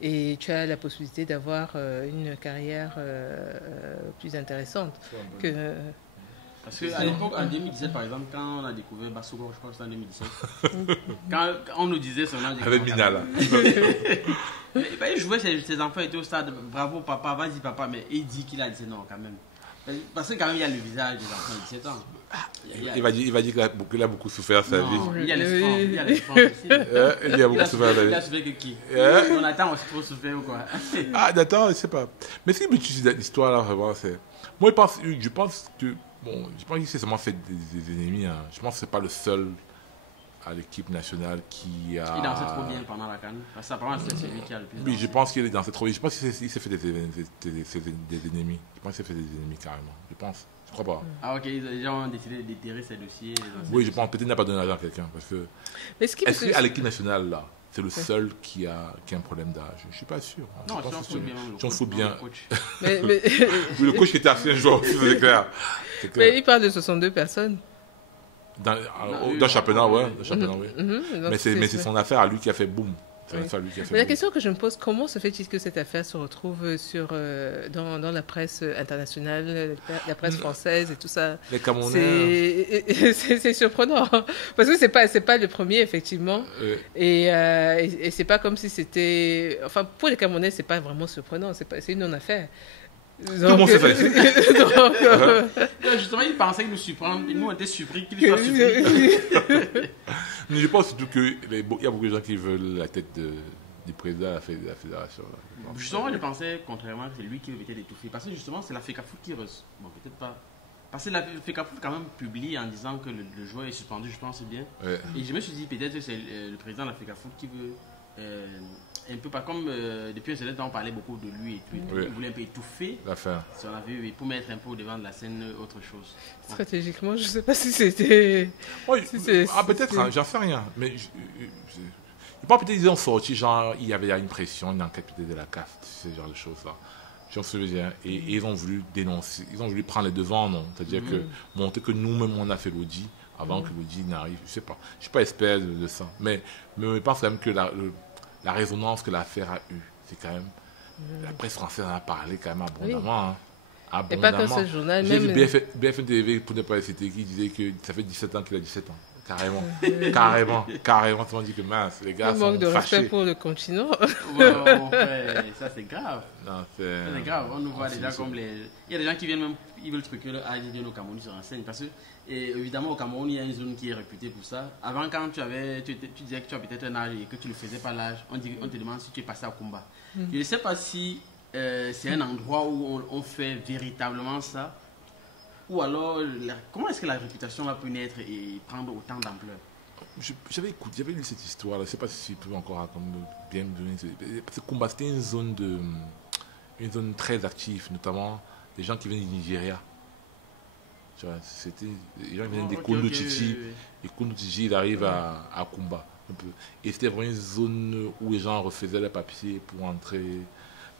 et tu as la possibilité d'avoir une carrière plus intéressante que... Parce qu'à l'époque, en 2017, par exemple, quand on a découvert Bassougo, je crois que c'était en 2017, quand on nous disait son âge... Avec Mina, là. Il jouait, ses enfants étaient au stade, bravo papa, vas-y papa, mais il dit qu'il a 17 ans quand même. Parce que quand même, il y a le visage des enfants de 17 ans. Il va dire qu'il a beaucoup souffert sa vie. Il y a l'espoir aussi. Il a beaucoup souffert sa vie. Il a souffert que qui? On attend aussi trop souffert ou quoi? Ah, d'accord, je sais pas. Mais ce qui me tue l'histoire là, vraiment, c'est... Moi, je pense que... Bon, je pense qu'il s'est seulement fait des ennemis. Hein. Je pense que ce n'est pas le seul à l'équipe nationale qui a... Il dansait trop bien pendant la CAN. Parce que apparemment, c'est lui qui a le plus dansé. Oui, je pense qu'il est dansé trop bien. Je pense qu'il s'est fait des ennemis. Je pense qu'il s'est fait des ennemis carrément. Je pense. Je crois pas. Ah ok, les gens ont décidé de déterrer ses dossiers. Oui, je pense peut-être qu'il n'a pas donné l'argent à quelqu'un. Parce que... Est-ce qu'à l'équipe nationale, là, c'est le seul qui a un problème d'âge? Je ne suis pas sûr. Non, tu en fous bien. Mais... Oui, le coach qui était ancien joueur aussi, c'est clair. Mais il parle de 62 personnes. Dans le championnat, oui. Mais c'est son affaire à lui qui a fait boum. Mais la question que je me pose, comment se fait-il que cette affaire se retrouve dans la presse internationale, la presse française et tout ça? Les Camerounais. C'est surprenant. Parce que c'est pas le premier, effectivement. Et c'est pas comme si c'était... Enfin, pour les Camerounais, c'est pas vraiment surprenant. C'est une non-affaire. Tout le monde sait ça ici. Justement, il pensait qu'il nous surprend. Nous, on était surpris qu'il soit surpris. Mais je pense surtout qu'il y a beaucoup de gens qui veulent la tête du président de la fédération. Là. Justement, je pensais contrairement que c'est lui qui veut l'étouffer. Parce que justement, c'est la FECAFOOT qui reçoit. Bon, peut-être pas. Parce que la FECAFOOT quand même publie en disant que le joueur est suspendu, je pense bien. Ouais. Et je me suis dit, peut-être que c'est le président de la FECAFOOT qui veut... un peu pas comme depuis un certain temps on parlait beaucoup de lui et tout, il voulait un peu étouffer l'affaire sur la vue pour mettre un peu au devant de la scène autre chose. Stratégiquement, je sais pas si c'était... peut-être, hein, j'en sais rien, mais je pense peut-être qu'ils ont sorti, genre il y avait une pression, une enquête peut-être de la CAF, ce genre de choses là. Et ils ont voulu dénoncer, ils ont voulu prendre les devants, non, c'est-à-dire que montrer que nous-mêmes on a fait l'audit avant que l'audit n'arrive, je sais pas, je suis pas expert de ça, mais je pense quand même que la résonance que l'affaire a eue, c'est quand même... La presse française en a parlé quand même abondamment. Oui. Abondamment. Et pas que ce journal. J'ai vu BFM TV, pour ne pas le citer, qui disait que ça fait 17 ans qu'il a 17 ans. Carrément, tout le monde dit que mince, les gars Un manque de sont respect fâchés. pour le continent. Bon, ça c'est grave. Non, C'est grave, on nous voit c'est- déjà c'est- comme les... Il y a des gens qui viennent même, ils veulent truquer leur âge au Cameroun, ils se renseignent. Parce que, et évidemment, au Cameroun, il y a une zone qui est réputée pour ça. Avant, quand tu disais que tu as peut-être un âge et que tu ne faisais pas l'âge, on te demande si tu es passé à Kumba. Je ne sais pas si c'est un endroit où on fait véritablement ça. Ou alors, comment est-ce que la réputation va pu naître et prendre autant d'ampleur? J'avais lu cette histoire, je ne sais pas si tu peux encore bien me donner. Parce que Kumba, c'était une zone très active, notamment des gens qui viennent du Nigeria. Tu vois, c'était les gens qui viennent des Kundutiji. Et Kundutiji, il arrive à Kumba. Un peu. Et c'était vraiment une zone où les gens refaisaient les papiers pour entrer.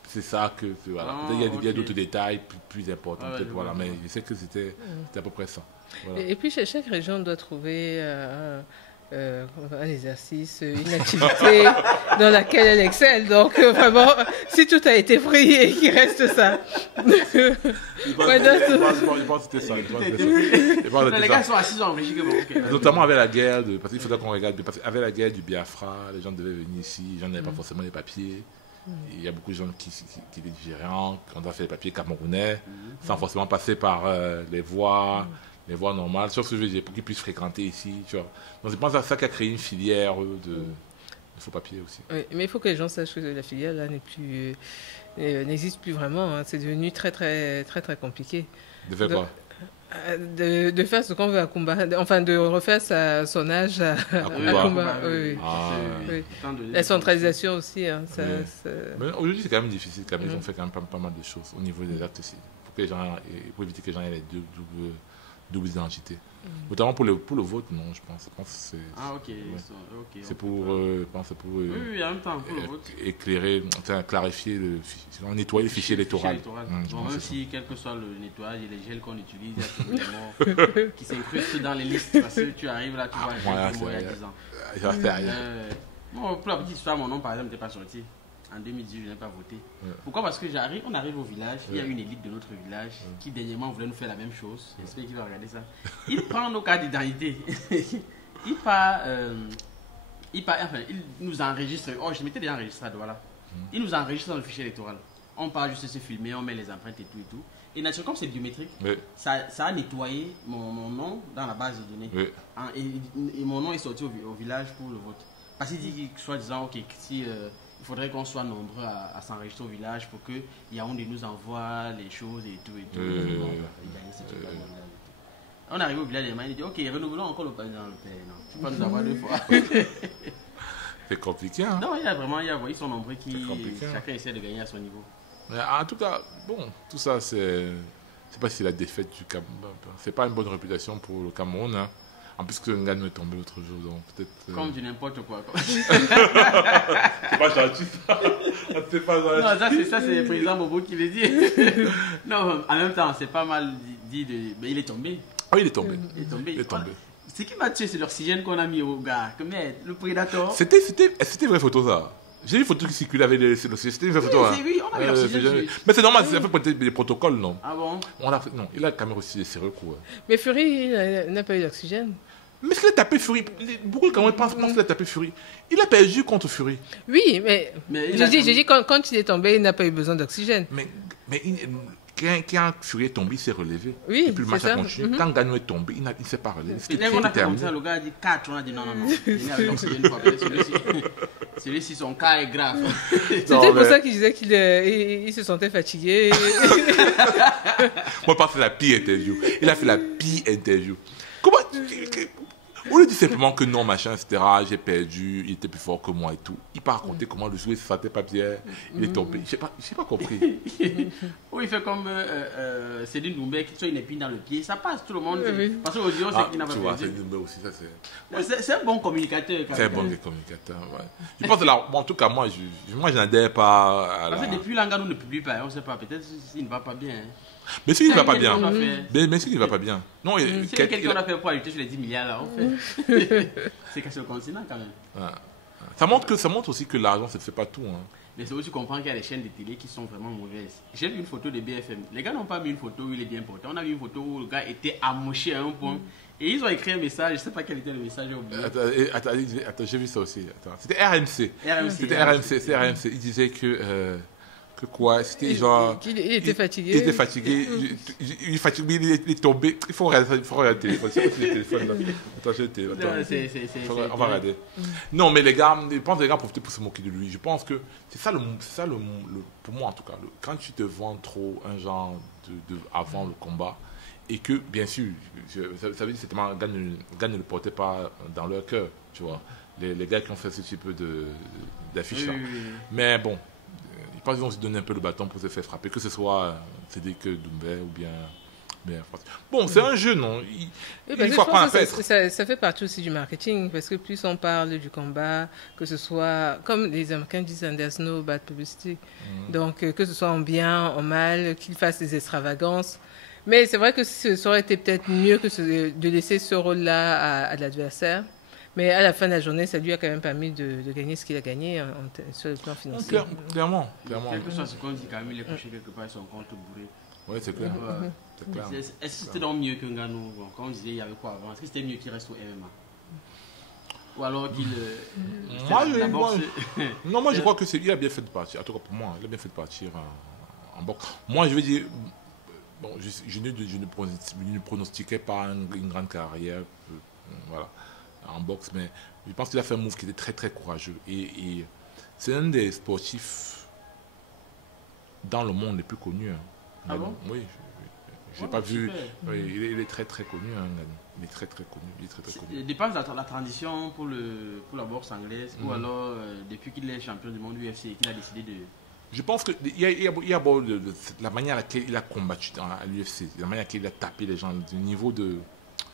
C'est ça que voilà. Il y a d'autres détails plus importants, peut-être, voilà. Mais je sais que c'était à peu près ça. Voilà. Et puis, chaque région doit trouver un exercice, une activité dans laquelle elle excelle. Donc, vraiment, si tout a été pris et qu'il reste ça. Je pense que c'était ça. Les gars sont assis en Belgique. Notamment avec la guerre, parce qu'il faudrait qu'on regarde, parce qu'avec la guerre du Biafra, les gens devaient venir ici, les gens n'avaient pas forcément les papiers. Il y a beaucoup de gens qui étaient nigérians, qui ont fait les papiers camerounais, sans forcément passer par les voies normales, sauf que je veux dire, pour qu'ils puissent fréquenter ici. Tu vois. Donc je pense à ça qui a créé une filière de faux papiers aussi. Oui, mais il faut que les gens sachent que la filière là n'existe plus vraiment. Hein. C'est devenu très compliqué. De faire quoi? De faire ce qu'on veut à Kumba, enfin de refaire son âge à Kumba. Oui. Oui. La centralisation aussi. Hein, mais aujourd'hui, c'est quand même difficile. Quand même. Ils ont fait quand même pas mal de choses au niveau des actes aussi. Pour éviter que les gens aient les doubles identités. Notamment pour le vote, non, je pense. Je pense que c'est, ok. Ouais. C'est pour, oui, en même temps, pour le vote. Éclairer, clarifier, nettoyer le fichier électoral. Même si, quel que soit le nettoyage et les gels qu'on utilise, il y a des mots qui s'incrustent dans les listes. Parce que tu arrives là, tu vois, il y a 10 ans. Bon, pour la petite histoire, mon nom, par exemple, n'était pas sorti. En 2010, je n'ai pas voté. Pourquoi? Parce que on arrive au village, il y a une élite de notre village qui dernièrement voulait nous faire la même chose. J'espère qu'il va regarder ça. Il prend nos cartes d'identité. il nous enregistre. Oh, je m'étais déjà enregistré, voilà. Il nous enregistre dans le fichier électoral. On part juste se filmer, on met les empreintes et tout. Et naturellement, comme c'est biométrique, ça a nettoyé mon nom dans la base de données. Et mon nom est sorti au village pour le vote. Parce qu'il dit, soi-disant, ok, si... il faudrait qu'on soit nombreux à s'enregistrer au village pour que Yaoundé nous envoie les choses et tout. On arrive au village, il dit ok, renouvelons encore le président. Non, tu peux nous avoir 2 fois. C'est compliqué, hein? Non, ils sont nombreux chacun essaie de gagner à son niveau. Mais en tout cas, bon, tout ça, c'est pas si c'est la défaite du Cameroun. C'est pas une bonne réputation pour le Cameroun, hein. En plus que Ngannou est tombé l'autre jour, donc peut-être... Comme du n'importe quoi. C'est pas gentil, ça. C'est pas gentil. Non, ça c'est le président Bobo qui le dit. Non, en même temps, c'est pas mal dit de... Mais il est tombé. Ah, il est tombé. Il est tombé. Ce qui m'a tué, c'est l'oxygène qu'on a mis au gars. Mais le prédateur... C'était une vraie photo, ça. J'ai vu une photo qui circulait avec c'était une vraie photo. Oui, on a vu l'oxygène. Mais c'est normal, c'est fait pour des protocoles, non? Ah bon? Non, il a quand même aussi des sérieux coups. Mais Fury, il n'a pas eu d'oxygène. Mais est-ce qu'il a tapé Fury? Beaucoup de Camerounais pensent qu'il a tapé Fury. Il a perdu contre Fury. Oui, mais je dis quand il est tombé, il n'a pas eu besoin d'oxygène. Mais quand Fury est tombé, il s'est relevé. Oui, et puis le match a continué. Quand Ngannou est tombé, il ne s'est pas relevé. Et dès qu'on a fait comme ça, le gars a dit 4, on a dit non. Il a l'oxygène pour appeler celui-ci, son cas est grave. C'était pour ça qu'il disait qu'il se sentait fatigué. Moi, je pense que c'est la pire interview. Il a fait la pire interview. Comment... On lui dit simplement que non, machin, etc. J'ai perdu, il était plus fort que moi et tout. Il part raconter comment le joueur se sentait pas bien, il est tombé. Je n'ai pas compris. Oui, il fait comme Céline Doumbé qui soit une épine dans le pied. Ça passe, tout le monde. Parce qu'aujourd'hui, on sait qu'il n'a pas perdu. Céline Doumbé aussi, ça c'est... C'est un bon communicateur. C'est un bon communicateur, ouais. Je pense que là, en tout cas, moi, je n'adhère pas à la... Parce que depuis Ngannou ne publie pas, on ne sait pas, peut-être s'il ne va pas bien. Mais si il ne va pas bien. Mais si il ne va pas bien. Non, c'est quelqu'un a fait pour ajouter sur les 10 milliards là, en fait. C'est qu'à sur le continent quand même. Ça montre aussi que l'argent ne fait pas tout. Hein. Mais c'est aussi comprendre qu'il y a des chaînes de télé qui sont vraiment mauvaises. J'ai vu une photo de BFM. Les gars n'ont pas mis une photo où il est bien porté. On a vu une photo où le gars était amoché à un point Et ils ont écrit un message, je ne sais pas quel était le message, j'ai oublié. Attends, j'ai vu ça aussi. Attends. C'était RMC. C'était RMC. Il disait que quoi, c'était genre... Il était fatigué. Il était fatigué. Il est fatigué, il est tombé. Il faut regarder le téléphone. C'est pas le téléphone là. Attends, j'ai le téléphone. On va regarder. Non, mais les gars, je pense que les gars profitaient pour se moquer de lui. Je pense que c'est ça le pour moi en tout cas. Quand tu te vends trop un genre avant le combat, et que, bien sûr, ça veut dire que certainement, Gann ne le portait pas dans leur cœur, tu vois. Les gars qui ont fait ce type d'affiche là. Oui. Mais bon. Je pense qu'ils vont se donner un peu le bâton pour se faire frapper, que ce soit Cédric Doumbé ou bien bon, c'est un jeu, non? Il faut apprendre à faire. Ça fait partie aussi du marketing, parce que plus on parle du combat, que ce soit, comme les Américains disent, there's no bad publicity. Donc, que ce soit en bien, en mal, qu'ils fassent des extravagances. Mais c'est vrai que ça aurait été peut-être mieux que de laisser ce rôle-là à l'adversaire. Mais à la fin de la journée, ça lui a quand même permis de gagner ce qu'il a gagné sur le plan financier. Clairement. Quel que soit ce qu'on dit, quand même, il est couché quelque part, son compte bourré. Oui, c'est clair. Est-ce que c'était donc mieux qu'un Ngannou, quand on disait il y avait quoi avant, est-ce que c'était mieux qu'il reste au MMA? Ou alors qu'il... Moi, je crois qu'il a bien fait de partir. En tout cas, pour moi, il a bien fait de partir en boxe. Moi, je veux dire... Bon, je ne pronostiquais pas une grande carrière. Voilà. En boxe, mais je pense qu'il a fait un move qui était très très courageux et c'est un des sportifs dans le monde les plus connus. Ah bon? Oui, j'ai pas vu. Oui, il est très très connu. Il est très très connu. Il dépasse la transition pour la boxe anglaise ou alors depuis qu'il est champion du monde UFC et qu'il a décidé de... Je pense qu'il y a la manière à laquelle il a combattu à l'UFC, la manière à laquelle il a tapé les gens, le niveau de...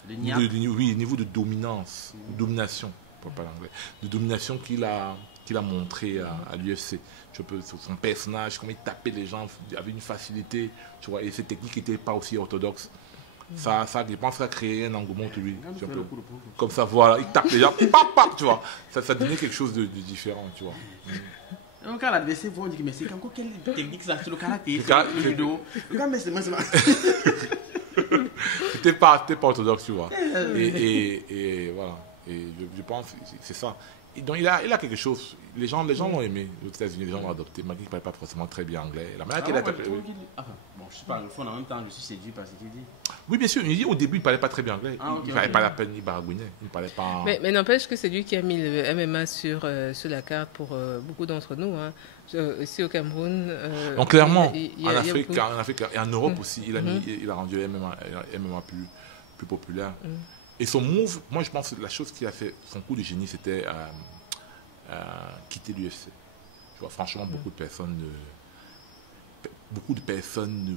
niveau de dominance, domination, pour pas l'anglais, de domination qu'il a montré à l'UFC. Son personnage, comment il tapait les gens avec une facilité, tu vois, et ses techniques n'étaient pas aussi orthodoxes. Ça, je pense que ça a créé un engouement autour de lui. Comme ça, voilà, il tape les gens, pap, tu vois. Ça donnait quelque chose de différent, tu vois. Donc, quand l'adversaire voit, on dit, mais c'est encore quelle technique ça, c'est le karaté, le judo. Le gars, mais c'est moi. C'était pas orthodoxe, tu vois. Et voilà. Et je pense que c'est ça. Et donc il a quelque chose. Les gens l'ont aimé aux États-Unis, les gens l'ont adopté, malgré qu'il ne parlait pas forcément très bien anglais. La manière qu'il a tapé. Bon, je sais pas, le fond, en même temps, je suis séduit par ce qu'il dit. Oui, bien sûr. Il dit au début, il ne parlait pas très bien anglais. Il ne parlait pas la peine, il baragouinait. Il parlait pas. Mais n'empêche que c'est lui qui a mis le MMA sur la carte pour beaucoup d'entre nous. Hein. Ici au Cameroun. Donc clairement, en Afrique et en Europe aussi, il a rendu le MMA plus populaire. Et son move, moi je pense que la chose qui a fait son coup de génie, c'était quitter l'UFC. Tu vois, franchement, beaucoup de personnes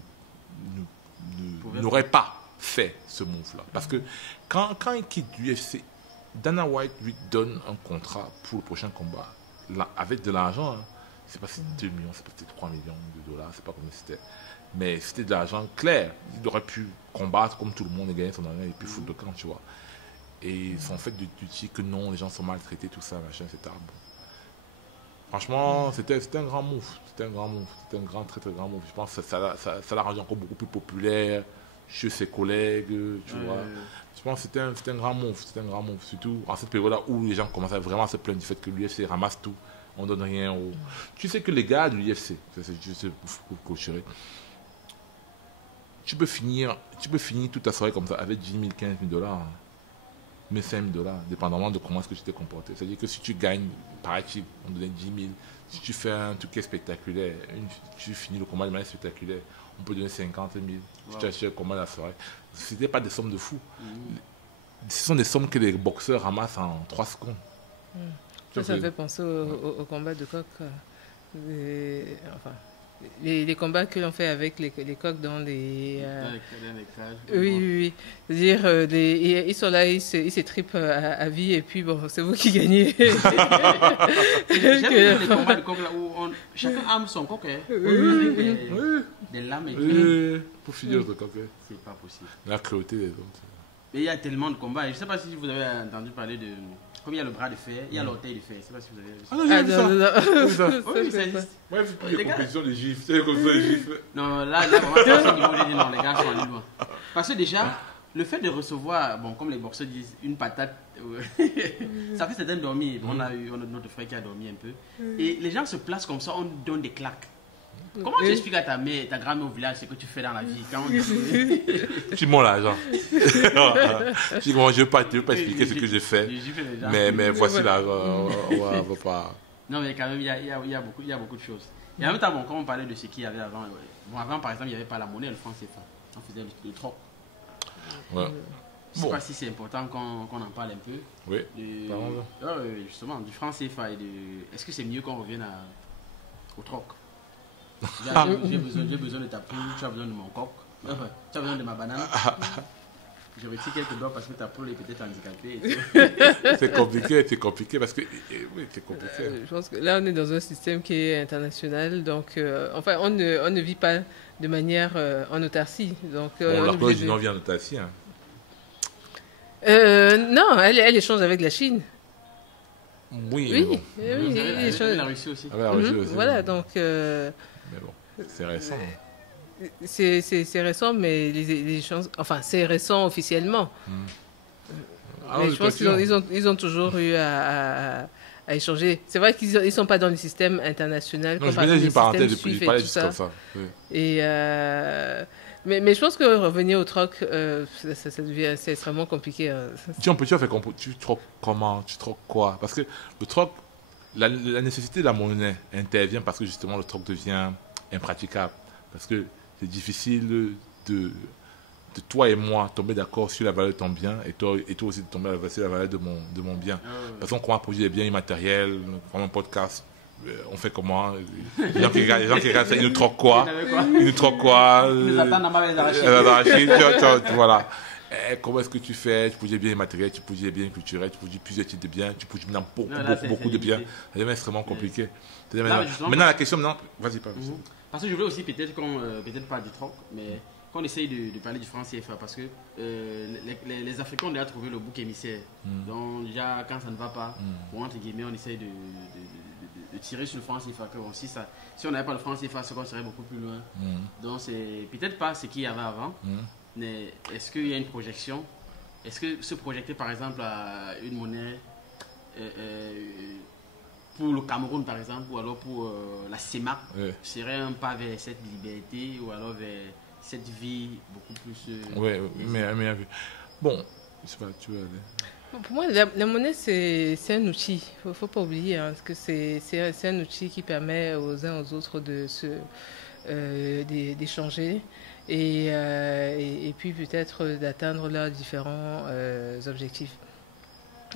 n'auraient pas fait ce move-là. Parce que quand il quitte l'UFC, Dana White lui donne un contrat pour le prochain combat, là, avec de l'argent. Hein. C'est pas si 2 millions, c'est peut-être 3 millions de dollars, c'est pas comme c'était. Mais c'était de l'argent clair. Il aurait pu combattre comme tout le monde et gagner son argent et puis foutre le camp, tu vois. Et son fait de dire que non, les gens sont maltraités, tout ça, machin, etc. Bon. Franchement, c'était un grand move. C'était un grand, très très grand move. Je pense que ça l'a rendu encore beaucoup plus populaire chez ses collègues, tu vois. Je pense que c'était un grand move. C'était un grand move. Surtout en cette période-là où les gens commençaient vraiment à se plaindre du fait que l'UFC ramasse tout. On donne rien au... Tu sais que les gars de l'UFC, je sais pour clôturer, tu peux finir toute ta soirée comme ça avec 10 000, 15 000 dollars, mais 5 000 dollars, dépendamment de comment est-ce que tu t'es comporté. C'est-à-dire que si tu gagnes, pareil, on donne 10 000. Si tu fais un truc qui est spectaculaire, tu finis le combat de manière spectaculaire, on peut donner 50 000. Si tu achètes le combat de la soirée. Ce n'était pas des sommes de fous. Ce sont des sommes que les boxeurs ramassent en 3 secondes. Ça me fait penser au combat de coq. Les combats que l'on fait avec les coqs dans les... Oui. C'est-à-dire, ils sont là, ils s'étripent à vie et puis bon, c'est vous qui gagnez. J'aime les combats de coq là où chacun arme son coq. Des lames et tout. Pour finir de coq. C'est pas possible. La cruauté des hommes. Mais il y a tellement de combats. Je ne sais pas si vous avez entendu parler de... Comme il y a le bras de fer, il y a l'orteil de fer. Je ne sais pas si vous avez vu ça. Ah non, j'ai vu ça. Oui, ça existe. Ouais, les compétitions de gifs. C'est les compétitions de gifs. Non, là, vraiment, c'est au niveau, j'ai dit non, les gars sont libres. Parce que déjà, le fait de recevoir, bon, comme les boxeurs disent, une patate, ça fait certains dormir. On a notre frère qui a dormi un peu. Et les gens se placent comme ça, on donne des claques. Comment tu expliques à ta mère, ta grand-mère au village ce que tu fais dans la vie quand on... Tu mens l'argent. Je dis, moi, je ne veux pas expliquer ce que j'ai fait. Mais voici l'argent. On va pas... Non, mais quand même, il y a beaucoup de choses. Et en même temps, bon, quand on parlait de ce qu'il y avait avant, bon, avant, par exemple, il n'y avait pas la monnaie, le franc CFA. On faisait le troc. Ouais. Je ne sais pas si c'est important qu'on en parle un peu. Oui. Justement, du franc CFA et de... Est-ce que c'est mieux qu'on revienne au troc? J'ai besoin de ta poule, tu as besoin de mon coq, enfin, tu as besoin de ma banane. Je retire quelques doigts parce que ta poule est peut-être handicapée. C'est compliqué parce que... Oui, c'est compliqué. Je pense que là, on est dans un système qui est international. Donc, enfin, on ne vit pas de manière en autarcie. Donc, la Corée du Nord vit en autarcie. Hein. Non, elle échange avec la Chine. Oui, bon. Oui, avec la Russie aussi. La Russie aussi. Voilà, donc... Mais bon, c'est récent. C'est récent, mais les échanges... Enfin, c'est récent officiellement. Mais je pense qu'ils ont toujours eu à échanger. C'est vrai qu'ils ne sont pas dans le système international. Non, je venais d'une parenthèse, je parlais juste comme ça. Oui. Et... Mais je pense que revenir au troc, c'est extrêmement compliqué. Tu troques comment? Tu troques quoi? Parce que le troc, la nécessité de la monnaie intervient parce que justement le troc devient impraticable. Parce que c'est difficile de toi et moi tomber d'accord sur la valeur de ton bien et toi aussi de tomber sur la valeur de mon bien. Parce qu'on commence à produire des biens immatériels, comme un podcast. On fait comment? Les gens qui regardent ça, ils nous troquent quoi? Ils nous troquent quoi? Voilà. Comment est-ce que tu fais? Tu produis des biens immatériels, tu produis des biens culturels, tu produis plusieurs types de biens, tu produis beaucoup de biens. Ça devient extrêmement compliqué. Maintenant, la question, non, vas-y, pas. Parce que je voulais aussi peut-être pas du troc, mais qu'on essaye de parler du franc CFA, parce que les Africains ont déjà trouvé le bouc émissaire. Donc déjà, quand ça ne va pas, bon, entre guillemets, on essaye de tirer sur le franc CFA. Bon, si on n'avait pas le franc CFA, c'est qu'on serait beaucoup plus loin. Donc c'est peut-être pas ce qu'il y avait avant, mais est-ce qu'il y a une projection? Est-ce que se projeter par exemple à une monnaie pour le Cameroun par exemple, ou alors pour la CEMAC, serait un pas vers cette liberté ou alors vers cette vie beaucoup plus... mais bon, je sais pas, tu veux aller... Pour moi, la monnaie, c'est un outil. Il ne faut pas oublier parce que c'est un outil qui permet aux uns aux autres d'échanger et puis peut-être d'atteindre leurs différents objectifs.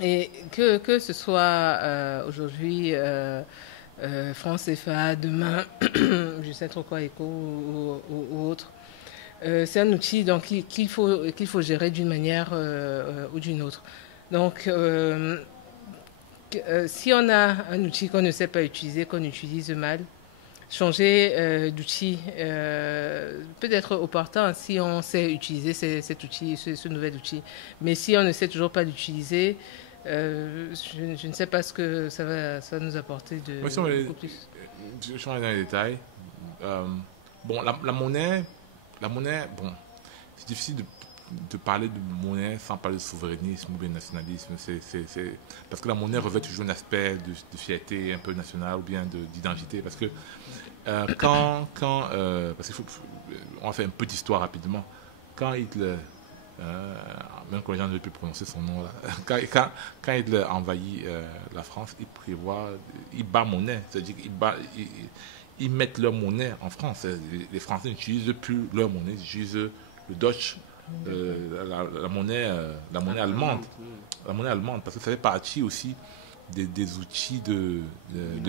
Et que ce soit aujourd'hui franc CFA, demain, je sais trop quoi, ECO ou autre, c'est un outil donc, qu'il faut gérer d'une manière ou d'une autre. Donc, si on a un outil qu'on ne sait pas utiliser, qu'on utilise mal, changer d'outil peut être opportun si on sait utiliser cet outil, ce nouvel outil. Mais si on ne sait toujours pas l'utiliser, je ne sais pas ce que ça va nous apporter de beaucoup plus. Je vais dans les détails. Bon, la monnaie, bon, c'est difficile de parler de monnaie sans parler de souverainisme ou de nationalisme. Parce que la monnaie revêt toujours un aspect de fierté un peu nationale ou bien d'identité. Parce que parce qu'il on va faire un peu d'histoire rapidement. Quand Hitler, même quand les gens ne peuvent plus prononcer son nom là, quand Hitler envahit la France, il bat monnaie. C'est-à-dire qu'ils mettent leur monnaie en France. Les Français n'utilisent plus leur monnaie, ils utilisent le Deutsch. La monnaie allemande. La monnaie allemande, parce que ça fait partie aussi des outils de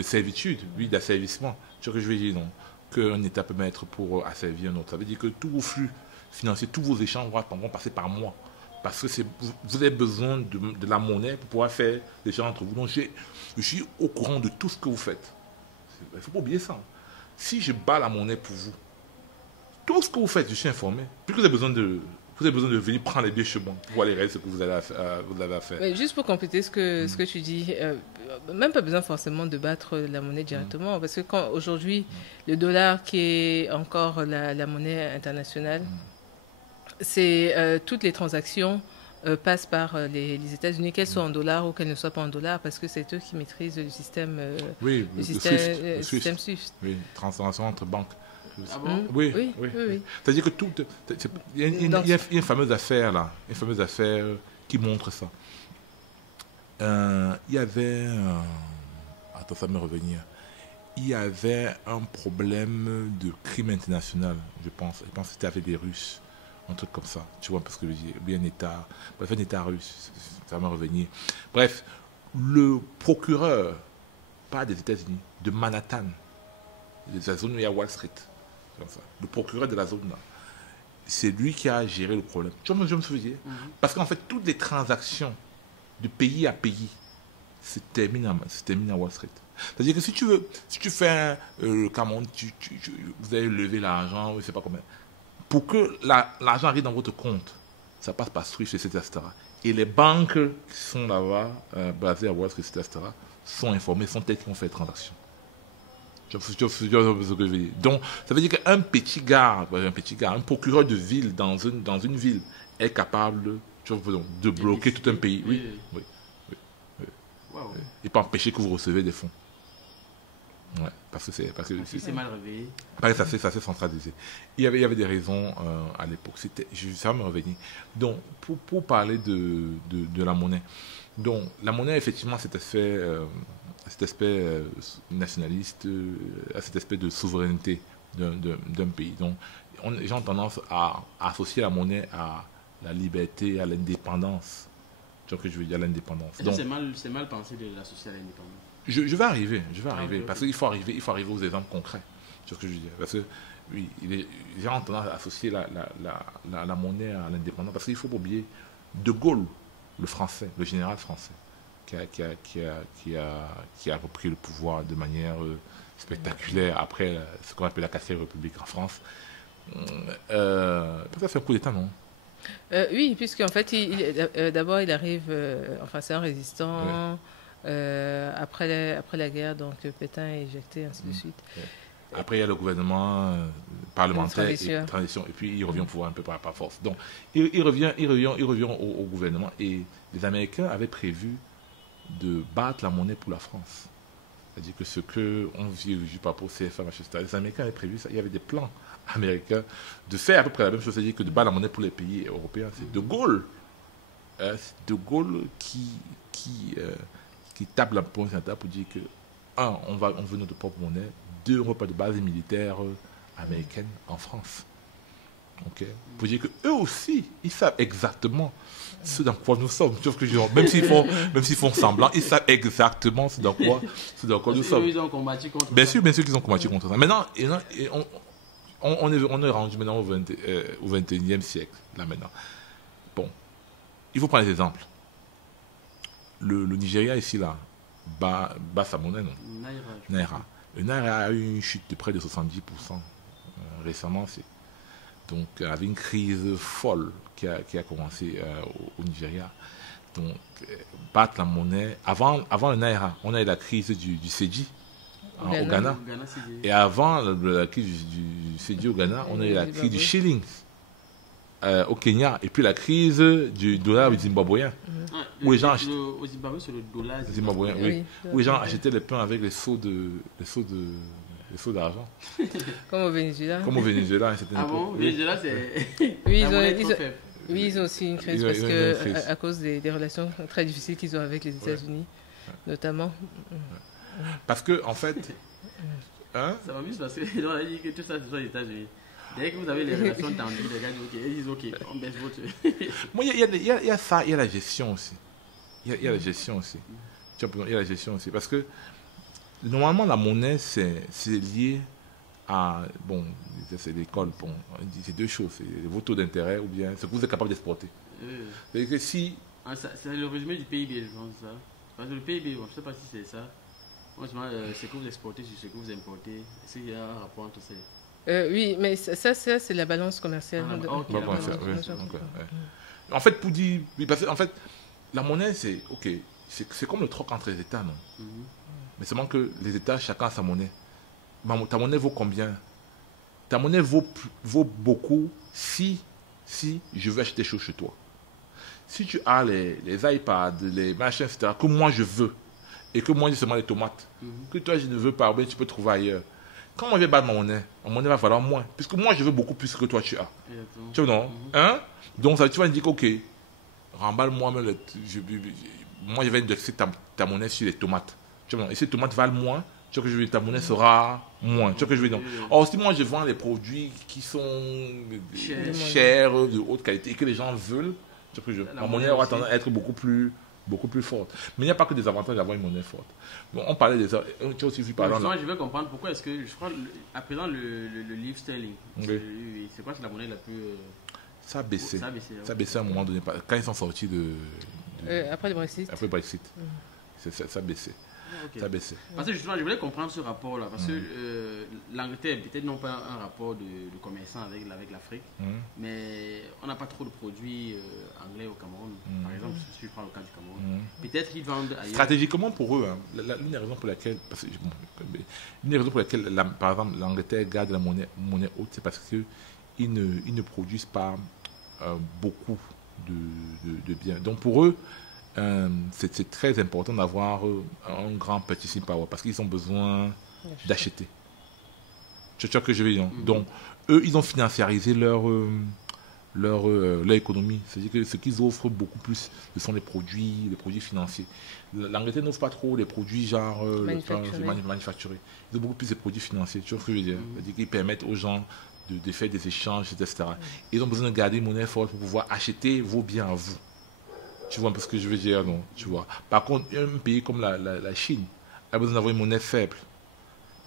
servitude, d'asservissement. C'est ce que je veux dire, non? Qu'un État peut mettre pour asservir un autre. Ça veut dire que tous vos flux financiers, tous vos échanges vont passer par moi. Parce que vous avez besoin de la monnaie pour pouvoir faire des échanges entre vous. Donc je suis au courant de tout ce que vous faites. Il ne faut pas oublier ça. Si je bats la monnaie pour vous, tout ce que vous faites, je suis informé. Plus que vous avez besoin de venir prendre les billets chez moi pour aller réaliser ce que vous avez à faire. Mais juste pour compléter ce que tu dis, même pas besoin forcément de battre la monnaie directement, parce que aujourd'hui, le dollar qui est encore la monnaie internationale, Toutes les transactions passent par les États-Unis, qu'elles soient en dollars ou qu'elles ne soient pas en dollars, parce que c'est eux qui maîtrisent le système, Oui, le le système, Swift. système SWIFT. Oui, transaction entre banques. Ah bon? Oui, Oui, oui. oui, oui. C'est-à-dire que tout. Il y a Donc- une fameuse affaire là, une fameuse affaire qui montre ça. Il y avait. Attends, ça va me revenir. Il y avait un problème de crime international, je pense. Je pense que c'était avec les Russes, un truc comme ça. Tu vois, parce que j'ai oublié un État. Bref, un État russe, ça va me revenir. Bref, le procureur, pas des États-Unis, de Manhattan, de la zone où il y a Wall Street, comme ça. Le procureur de la zone là, c'est lui qui a géré le problème. Je me souviens. Parce qu'en fait, toutes les transactions de pays à pays se terminent à Wall Street. C'est-à-dire que si tu fais le Cameroun, vous allez lever l'argent, je ne sais pas combien. Pour que l'argent arrive dans votre compte, ça passe par Swift, etc. Et les banques qui sont là-bas, basées à Wall Street, etc., sont informées, sont elles qui ont fait les transactions. Tu vois ce que je veux dire. Donc, ça veut dire qu'un petit gars, un procureur de ville dans une ville est capable de bloquer tout un pays. Oui. Wow. Et pas empêcher que vous recevez des fonds. Ouais, parce que C'est mal réveillé. parce que ça s'est centralisé. Il y avait des raisons à l'époque. Ça va me revenir. Donc, pour parler de la monnaie. Donc, la monnaie, effectivement, cet aspect nationaliste, cet aspect de souveraineté d'un pays. Donc, les gens ont tendance à associer la monnaie à la liberté, à l'indépendance. Tu vois ce que je veux dire, à l'indépendance. Donc, c'est mal pensé de l'associer à l'indépendance. je vais arriver, Okay. parce qu'il faut arriver aux exemples concrets. Tu vois ce que je veux dire. Parce que oui, les gens ont tendance à associer la monnaie à l'indépendance, parce qu'il ne faut pas oublier De Gaulle, le général français, qui a repris le pouvoir de manière spectaculaire après ce qu'on appelle la 4e République en France. Ça fait un coup d'État, non? Oui, puisqu'en fait, d'abord, il arrive, enfin, c'est un résistant. Après la guerre, donc Pétain est éjecté, ainsi de suite. Après, il y a le gouvernement parlementaire et transition, et puis il revient au pouvoir un peu par force. Donc, il revient au gouvernement, et les Américains avaient prévu de battre la monnaie pour la France. C'est-à-dire que ce qu'on vit pas pour CFA, les Américains avaient prévu ça. Il y avait des plans américains de faire à peu près la même chose, c'est-à-dire que de battre la monnaie pour les pays européens. C'est De Gaulle. C'est De Gaulle qui tape la pointe sur la table pour dire que, on veut notre propre monnaie, 2, on ne veut pas de base militaire américaine en France. Okay. Pour dire qu'eux aussi, ils savent exactement ce dans quoi nous sommes. Sauf que, même s'ils font semblant, ils savent exactement ce dans quoi nous sommes. Ils ont combattu contre bien ça. sûr qu'ils ont combattu contre ça. Maintenant, on est rendu maintenant au 21e siècle, là maintenant. Bon, il faut prendre des exemples. Le Nigeria, ici, là, bat sa monnaie, non? Naira. Le Naira a eu une chute de près de 70% récemment. Donc, avec une crise folle qui a commencé au Nigeria. Donc, battre la monnaie. Avant le Naira, on a eu la crise du Cedi au Ghana. Et avant la crise du Cedi au Ghana, on a eu la crise du shilling au Kenya, et puis la crise du dollar zimbabwéen. Où les gens achetaient, au Zimbabwe, c'est le dollar zimbabwéen, oui. Où les gens achetaient les pains avec les seaux d'argent. Comme au Venezuela. À une certaine époque. Bon, Venezuela, c'est. Oui, ils ont aussi une crise parce que à cause des relations très difficiles qu'ils ont avec les États-Unis, notamment. Parce que, en fait. Ça m'amuse parce qu'ils ont dit que tout ça, ce sont les États-Unis. Dès que vous avez les relations tendues, les gars disent ok, on baisse votre. Moi, il y a ça, il y a la gestion aussi. Il y a la gestion aussi. Il y a la gestion aussi. Parce que normalement, la monnaie, c'est lié à. Bon, c'est l'école. Bon, c'est deux choses. C'est vos taux d'intérêt ou bien ce que vous êtes capable d'exporter. C'est-à-dire que si. C'est le résumé du PIB, je pense, ça. Parce que le PIB, bon, je ne sais pas si c'est ça. Moi, je me demande ce que vous exportez sur ce que vous importez. Est-ce qu'il y a un rapport entre ces. Oui, mais ça c'est la balance commerciale. En fait, pour dire, parce que, en fait, la monnaie, c'est comme le troc entre les États, non? Mais seulement que les États, chacun a sa monnaie. Ta monnaie vaut combien? Ta monnaie vaut beaucoup si si je veux acheter des choses chez toi. Si tu as les iPads, les machins, etc., que moi je veux, et que moi j'ai seulement les tomates, que toi je ne veux pas, ben, tu peux trouver ailleurs. Quand moi je vais battre ma monnaie va valoir moins, puisque moi je veux beaucoup plus que toi tu as. Tu vois, non? Hein? Donc ça, tu vas me dire, ok, remballe-moi, moi je vais indexer ta monnaie sur les tomates. Tu vois, non? Et ces tomates valent moins, tu vois que je veux, ta monnaie sera moins. Tu vois que je veux dire. Or, si moi je vends les produits qui sont chers, de haute qualité, et que les gens veulent, tu vois que ma monnaie aura tendance à être beaucoup plus forte. Mais il n'y a pas que des avantages d'avoir une monnaie forte. Bon, on parlait des... Tu as aussi vu par exemple... Je vais comprendre pourquoi est-ce que, je crois, à présent, le livre sterling, c'est quoi, c'est la monnaie la plus... Ça a baissé. Ça a baissé à un moment donné, quand ils sont sortis après le Brexit. Après le Brexit. Ça a baissé. Okay. Ça a baissé. Parce que justement, je voulais comprendre ce rapport-là. Parce que l'Angleterre, peut-être non pas un rapport de commerçant avec l'Afrique, mais on n'a pas trop de produits anglais au Cameroun. Par exemple, si je prends le cas du Cameroun, peut-être qu'ils vendent ailleurs. Stratégiquement pour eux, hein, l'une des raisons pour laquelle, par exemple, l'Angleterre garde la monnaie haute, c'est parce qu'ils ne produisent pas beaucoup de biens. Donc pour eux, c'est très important d'avoir un grand purchasing power parce qu'ils ont besoin d'acheter. Tu vois que je veux dire. Donc, eux, ils ont financiarisé leur économie. C'est-à-dire que ce qu'ils offrent beaucoup plus, ce sont les produits financiers. L'Angleterre n'offre pas trop les produits genre manufacturés. Ils ont beaucoup plus de produits financiers. Tu vois ce que je veux dire. C'est-à-dire qu'ils permettent aux gens de faire des échanges, etc. Ils ont besoin de garder une monnaie forte pour pouvoir acheter vos biens à vous. Tu vois un peu ce que je veux dire, non? Tu vois. Par contre, un pays comme la Chine a besoin d'avoir une monnaie faible.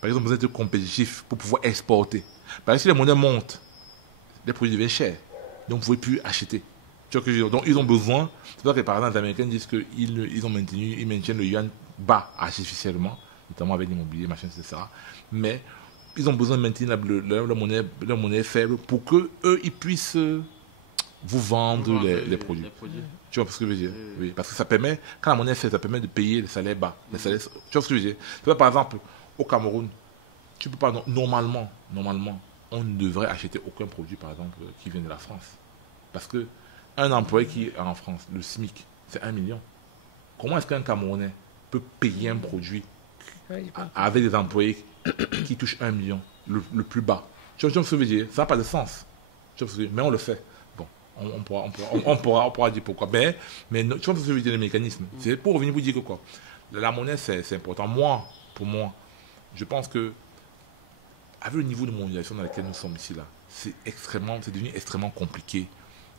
Par exemple, besoin d'être compétitif pour pouvoir exporter. Parce que si les monnaies montent, les produits deviennent chers. Donc, vous ne pouvez plus acheter. Tu vois que je veux dire? Donc, ils ont besoin. C'est pour ça que, par exemple, les Américains disent qu'ils maintiennent le yuan bas artificiellement, notamment avec l'immobilier, machin, etc. Mais ils ont besoin de maintenir leur monnaie faible pour qu'eux, ils puissent vous vendre les produits. Tu vois ce que je veux dire? Oui, parce que ça permet, quand la monnaie est faible, ça permet de payer les salaires bas. Tu vois ce que je veux dire? Tu vois, par exemple, au Cameroun, tu peux pas, normalement, on ne devrait acheter aucun produit, par exemple, qui vient de la France. Parce que un employé qui est en France, le SMIC, c'est 1 million. Comment est-ce qu'un Camerounais peut payer un produit avec des employés qui touchent 1 million, le plus bas? Tu vois ce que je veux dire? Ça n'a pas de sens. Tu vois ce que je veux dire? Mais on le fait. On pourra dire pourquoi. Mais tu vois ce que je veux dire, le mécanisme. C'est pour revenir vous dire que quoi. La monnaie, c'est important. Pour moi, je pense que avec le niveau de mondialisation dans lequel nous sommes ici, là, c'est devenu extrêmement compliqué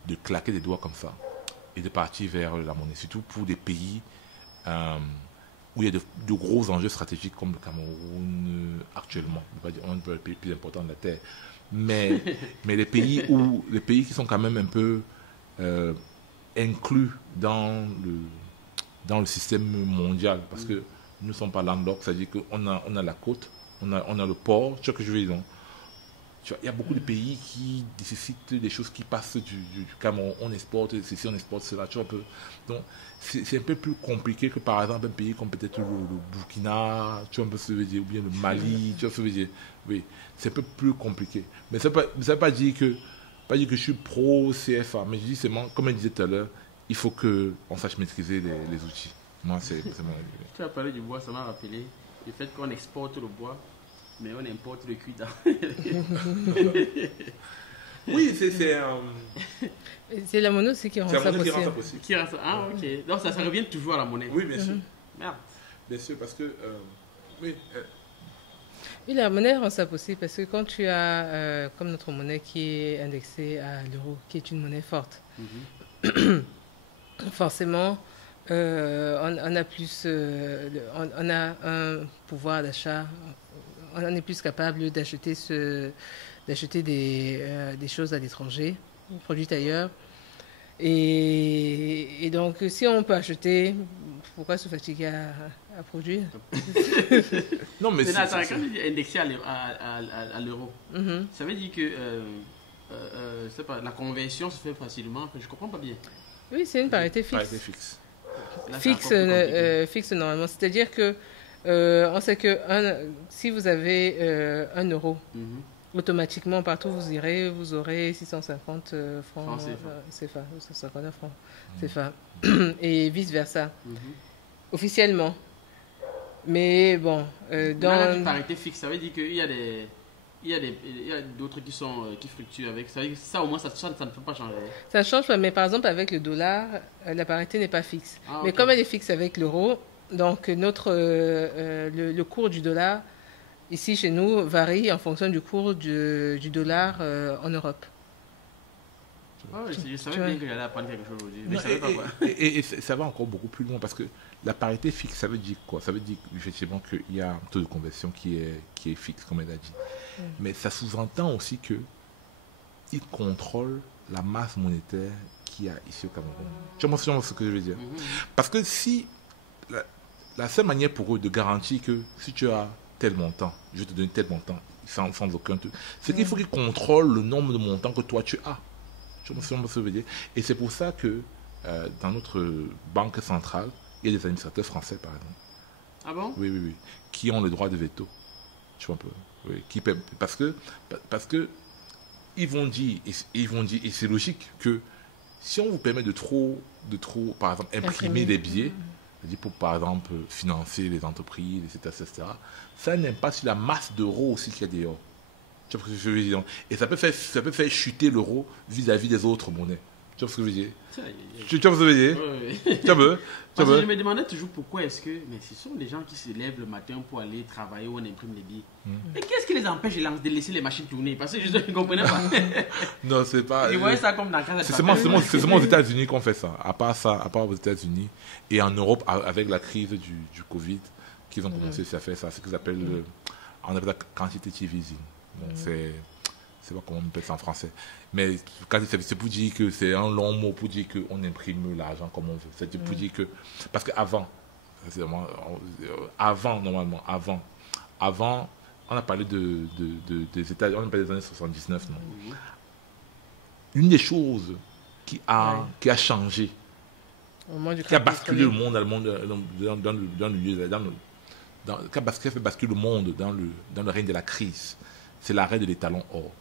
de claquer des doigts comme ça et de partir vers la monnaie. Surtout pour des pays où il y a de gros enjeux stratégiques comme le Cameroun actuellement. On est le pays le plus important de la Terre. Mais les pays qui sont quand même un peu inclus dans le système mondial, parce que nous ne sommes pas landlocked, c'est-à-dire qu'on a la côte, on a le port, tu vois que je veux dire. Il y a beaucoup de pays qui nécessitent des choses qui passent du Cameroun, on exporte ceci, on exporte cela, tu vois un peu. Donc c'est un peu plus compliqué que par exemple un pays comme peut-être le Burkina, tu vois un peu ce que je veux dire, ou bien le Mali, tu vois ce que je veux dire. Oui, c'est un peu plus compliqué. Mais ça ne veut pas dire que je suis pro CFA, mais je dis seulement, comme je disais tout à l'heure, il faut qu'on sache maîtriser les outils. Moi, c'est mon avis. Tu as parlé du bois, ça m'a rappelé le fait qu'on exporte le bois, mais on importe le cuir. Oui, c'est la monnaie aussi qui rend ça possible. Ah, ok. Donc ça revient toujours à la monnaie. Oui, bien sûr. Merde. Bien sûr, parce que... oui, la monnaie rend ça possible parce que quand tu as, comme notre monnaie qui est indexée à l'euro, qui est une monnaie forte, forcément, on a plus, on a un pouvoir d'achat, on est plus capable d'acheter des choses à l'étranger, produites ailleurs. Et donc, si on peut acheter, pourquoi se fatiguer à produire? Non, mais quand tu dis indexé à l'euro, ça veut dire que la conversion se fait facilement. Je ne comprends pas bien. Oui, c'est une parité fixe. Parité fixe. Là, fixe normalement. C'est-à-dire que on sait que si vous avez 1 euro Automatiquement, partout où vous irez, vous aurez 650 francs CFA, 659 francs CFA, et vice-versa, officiellement. Mais bon, dans une parité fixe, ça veut dire qu'il y a d'autres qui fluctuent avec. Ça veut dire que ça, au moins, ça ne peut pas changer. Ça change, mais par exemple, avec le dollar, la parité n'est pas fixe. Ah, mais comme elle est fixe avec l'euro, donc le cours du dollar, ici, chez nous, varie en fonction du cours du dollar en Europe. Je savais bien que j'allais apprendre quelque chose aujourd'hui, mais je savais pas quoi. Et ça va encore beaucoup plus loin, parce que la parité fixe, ça veut dire quoi? Ça veut dire effectivement qu'il y a un taux de conversion qui est fixe, comme elle a dit. Mais ça sous-entend aussi qu'il contrôle la masse monétaire qu'il y a ici au Cameroun. Tu vois ce que je veux dire? Parce que si la seule manière pour eux de garantir que si tu as tel montant, je vais te donner tel montant, sans aucun truc, c'est qu'il faut qu'ils contrôlent le nombre de montants que toi tu as. Tu vois ce que je veux dire? Et c'est pour ça que dans notre banque centrale, il y a des administrateurs français, par exemple. Ah bon? Oui. Qui ont le droit de veto. Tu vois un peu? Oui. Parce que ils vont dire, et c'est logique, que si on vous permet de trop par exemple, imprimer des billets, pour, par exemple, financer les entreprises, etc., ça n'aime pas sur la masse d'euros aussi qu'il y a dehors. Tu vois ce que je veux dire? Et ça peut faire chuter l'euro vis-à-vis des autres monnaies. Tu vois ce que je veux dire? Tu vois ce que je veux dire? Oui. Tu vois? Je me demandais toujours pourquoi est-ce que... Mais ce sont les gens qui se lèvent le matin pour aller travailler où on imprime les billets. Mais qu'est-ce qui les empêche de laisser les machines tourner? Parce que je ne comprenais pas. Non, c'est pas... Ils voyaient ça comme dans c'est seulement aux États-Unis qu'on fait ça. À part aux États-Unis. Et en Europe, avec la crise du Covid, qu'ils ont commencé à faire ça. C'est ce qu'ils appellent... On appelle ça quantitative easing. Donc c'est pas comment on appelle ça en français, mais c'est pour dire que c'est un long mot pour dire qu'on imprime l'argent comme on veut. C'est pour dire que, parce qu'avant, on a parlé des États, on a parlé des années 79, non? Une des choses qui a changé, qui a basculé le monde qui a fait basculer le monde dans le règne de la crise, c'est l'arrêt de l'étalon or.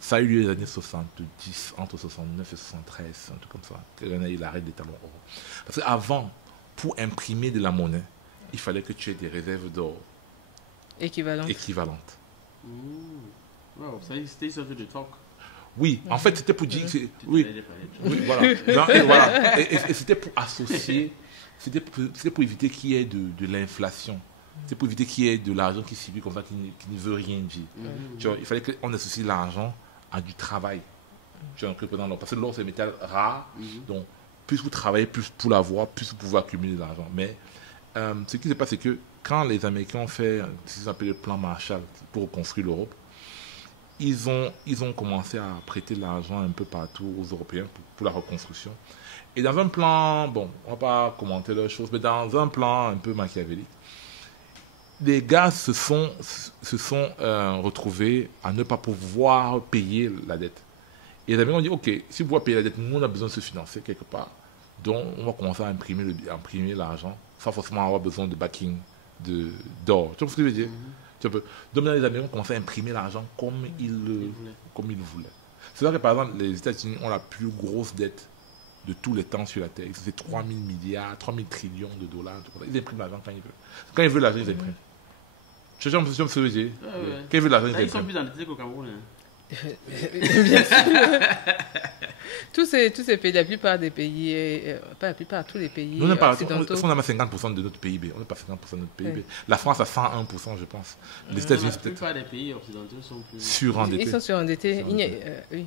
Ça a eu lieu dans les années 70, entre 69 et 73, un truc comme ça. On a eu l'arrêt de l'étalon or. Parce qu'avant, pour imprimer de la monnaie, il fallait que tu aies des réserves d'or équivalentes. Wow, ça c'était ça de talk. Oui, en fait, c'était pour dire... Oui, voilà. Et c'était pour associer, c'était pour éviter qu'il y ait de l'inflation. C'est pour éviter qu'il y ait de l'argent qui circule comme ça, qui ne veut rien dire. Tu vois, il fallait qu'on associe l'argent à du travail. Tu vois, parce que l'or, c'est un métal rare. Donc, plus vous travaillez, plus pour l'avoir, plus vous pouvez accumuler de l'argent. Mais ce qui se passe, c'est que quand les Américains ont fait ce qu'ils appellent le plan Marshall pour reconstruire l'Europe, ils ont commencé à prêter de l'argent un peu partout aux Européens pour la reconstruction. Et dans un plan, bon, on ne va pas commenter leurs choses, mais dans un plan un peu machiavélique, les gars se sont retrouvés à ne pas pouvoir payer la dette. Et les Américains ont dit, ok, si vous pouvez payer la dette, nous on a besoin de se financer quelque part. Donc on va commencer à imprimer l'argent sans forcément avoir besoin de backing d'or. Tu vois ce que je veux dire? Donc les Américains ont commencé à imprimer l'argent comme ils le voulaient. C'est vrai que par exemple, les États-Unis ont la plus grosse dette de tous les temps sur la Terre. C'est 3 000 milliards, 3 000 trillions de dollars. Ils impriment l'argent quand ils veulent. Quand ils veulent l'argent, ils impriment. Tu vois ce que je veux dire? Quand ils veulent l'argent, ils impriment. Ils sont plus endettés qu'au Cameroun. Bien sûr. tous ces pays, la plupart des pays, pas la plupart, tous les pays on occidentaux. On a 50% de notre PIB. On n'est pas 50% de notre PIB. Oui. La France a 101%, je pense. Les États-Unis, la plupart des pays occidentaux sont plus surendettés. Ils sont surendettés. Oui.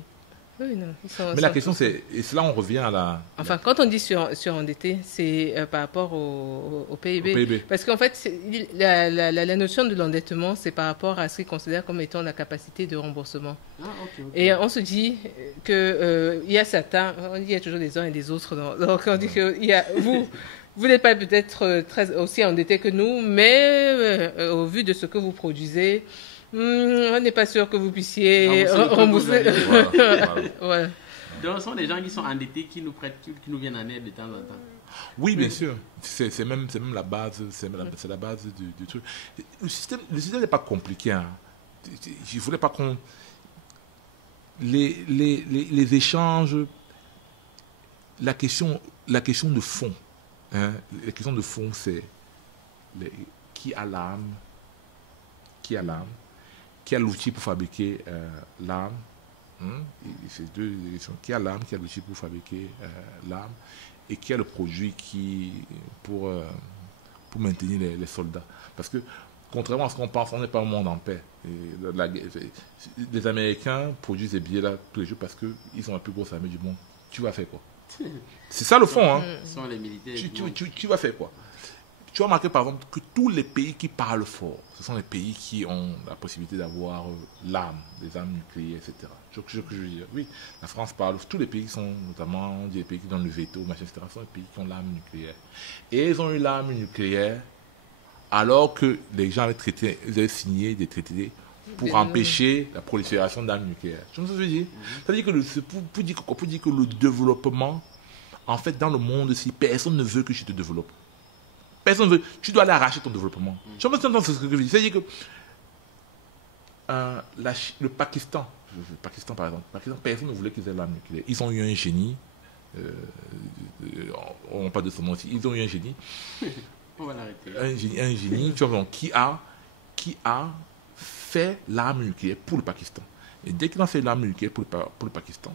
Oui, non, mais la question c'est, et là on revient à la... Enfin, quand on dit surendetté, c'est par rapport au PIB. Parce qu'en fait, la notion de l'endettement, c'est par rapport à ce qu'ils considèrent comme étant la capacité de remboursement. Okay. Et on se dit qu'il y a certains, il y a toujours des uns et des autres. Donc on dit que vous n'êtes pas peut-être aussi endetté que nous, mais au vu de ce que vous produisez, on n'est pas sûr que vous puissiez rembourser. Voilà. Donc, ce sont des gens qui sont endettés, qui nous prêtent, qui nous viennent en aide de temps en temps. Oui, bien sûr. C'est même la base, c'est la base du truc. Le système n'est pas compliqué. Hein. Je voulais pas qu'on... les échanges, la question de fond, hein, la question de fond, c'est qui a l'âme, qui a l'outil pour fabriquer l'âme. C'est deux questions. Qui a l'âme, qui a l'outil pour fabriquer l'âme, et qui a le produit pour maintenir les soldats. Parce que, contrairement à ce qu'on pense, on n'est pas un monde en paix. Les Américains produisent ces billets-là tous les jours parce qu'ils ont la plus grosse armée du monde. Tu vas faire quoi? C'est ça le fond. Hein. Ce sont les militaires. Tu vas faire quoi? Tu vas remarquer par exemple que tous les pays qui parlent fort, ce sont les pays qui ont la possibilité d'avoir l'arme, des armes nucléaires, etc. Je veux dire, oui, la France parle, tous les pays qui sont, notamment, on dit les pays qui donnent le veto, machin, etc., sont les pays qui ont l'arme nucléaire. Et ils ont eu l'arme nucléaire alors que les gens avaient signé des traités pour empêcher la prolifération d'armes nucléaires. Tu vois ce que je veux dire? C'est-à-dire que pour dire que le développement, en fait, dans le monde aussi, personne ne veut que tu te développes. Personne ne veut. Tu dois aller arracher ton développement. Tu vois ce que je veux dire? C'est-à-dire que le Pakistan, par exemple, personne ne voulait qu'ils aient l'arme nucléaire. Ils ont eu un génie. On n'a pas de son nom aussi. Ils ont eu un génie. On va l'arrêter. Un génie, tu vois, qui a fait l'arme nucléaire pour le Pakistan. Et dès qu'il a fait l'arme nucléaire pour le Pakistan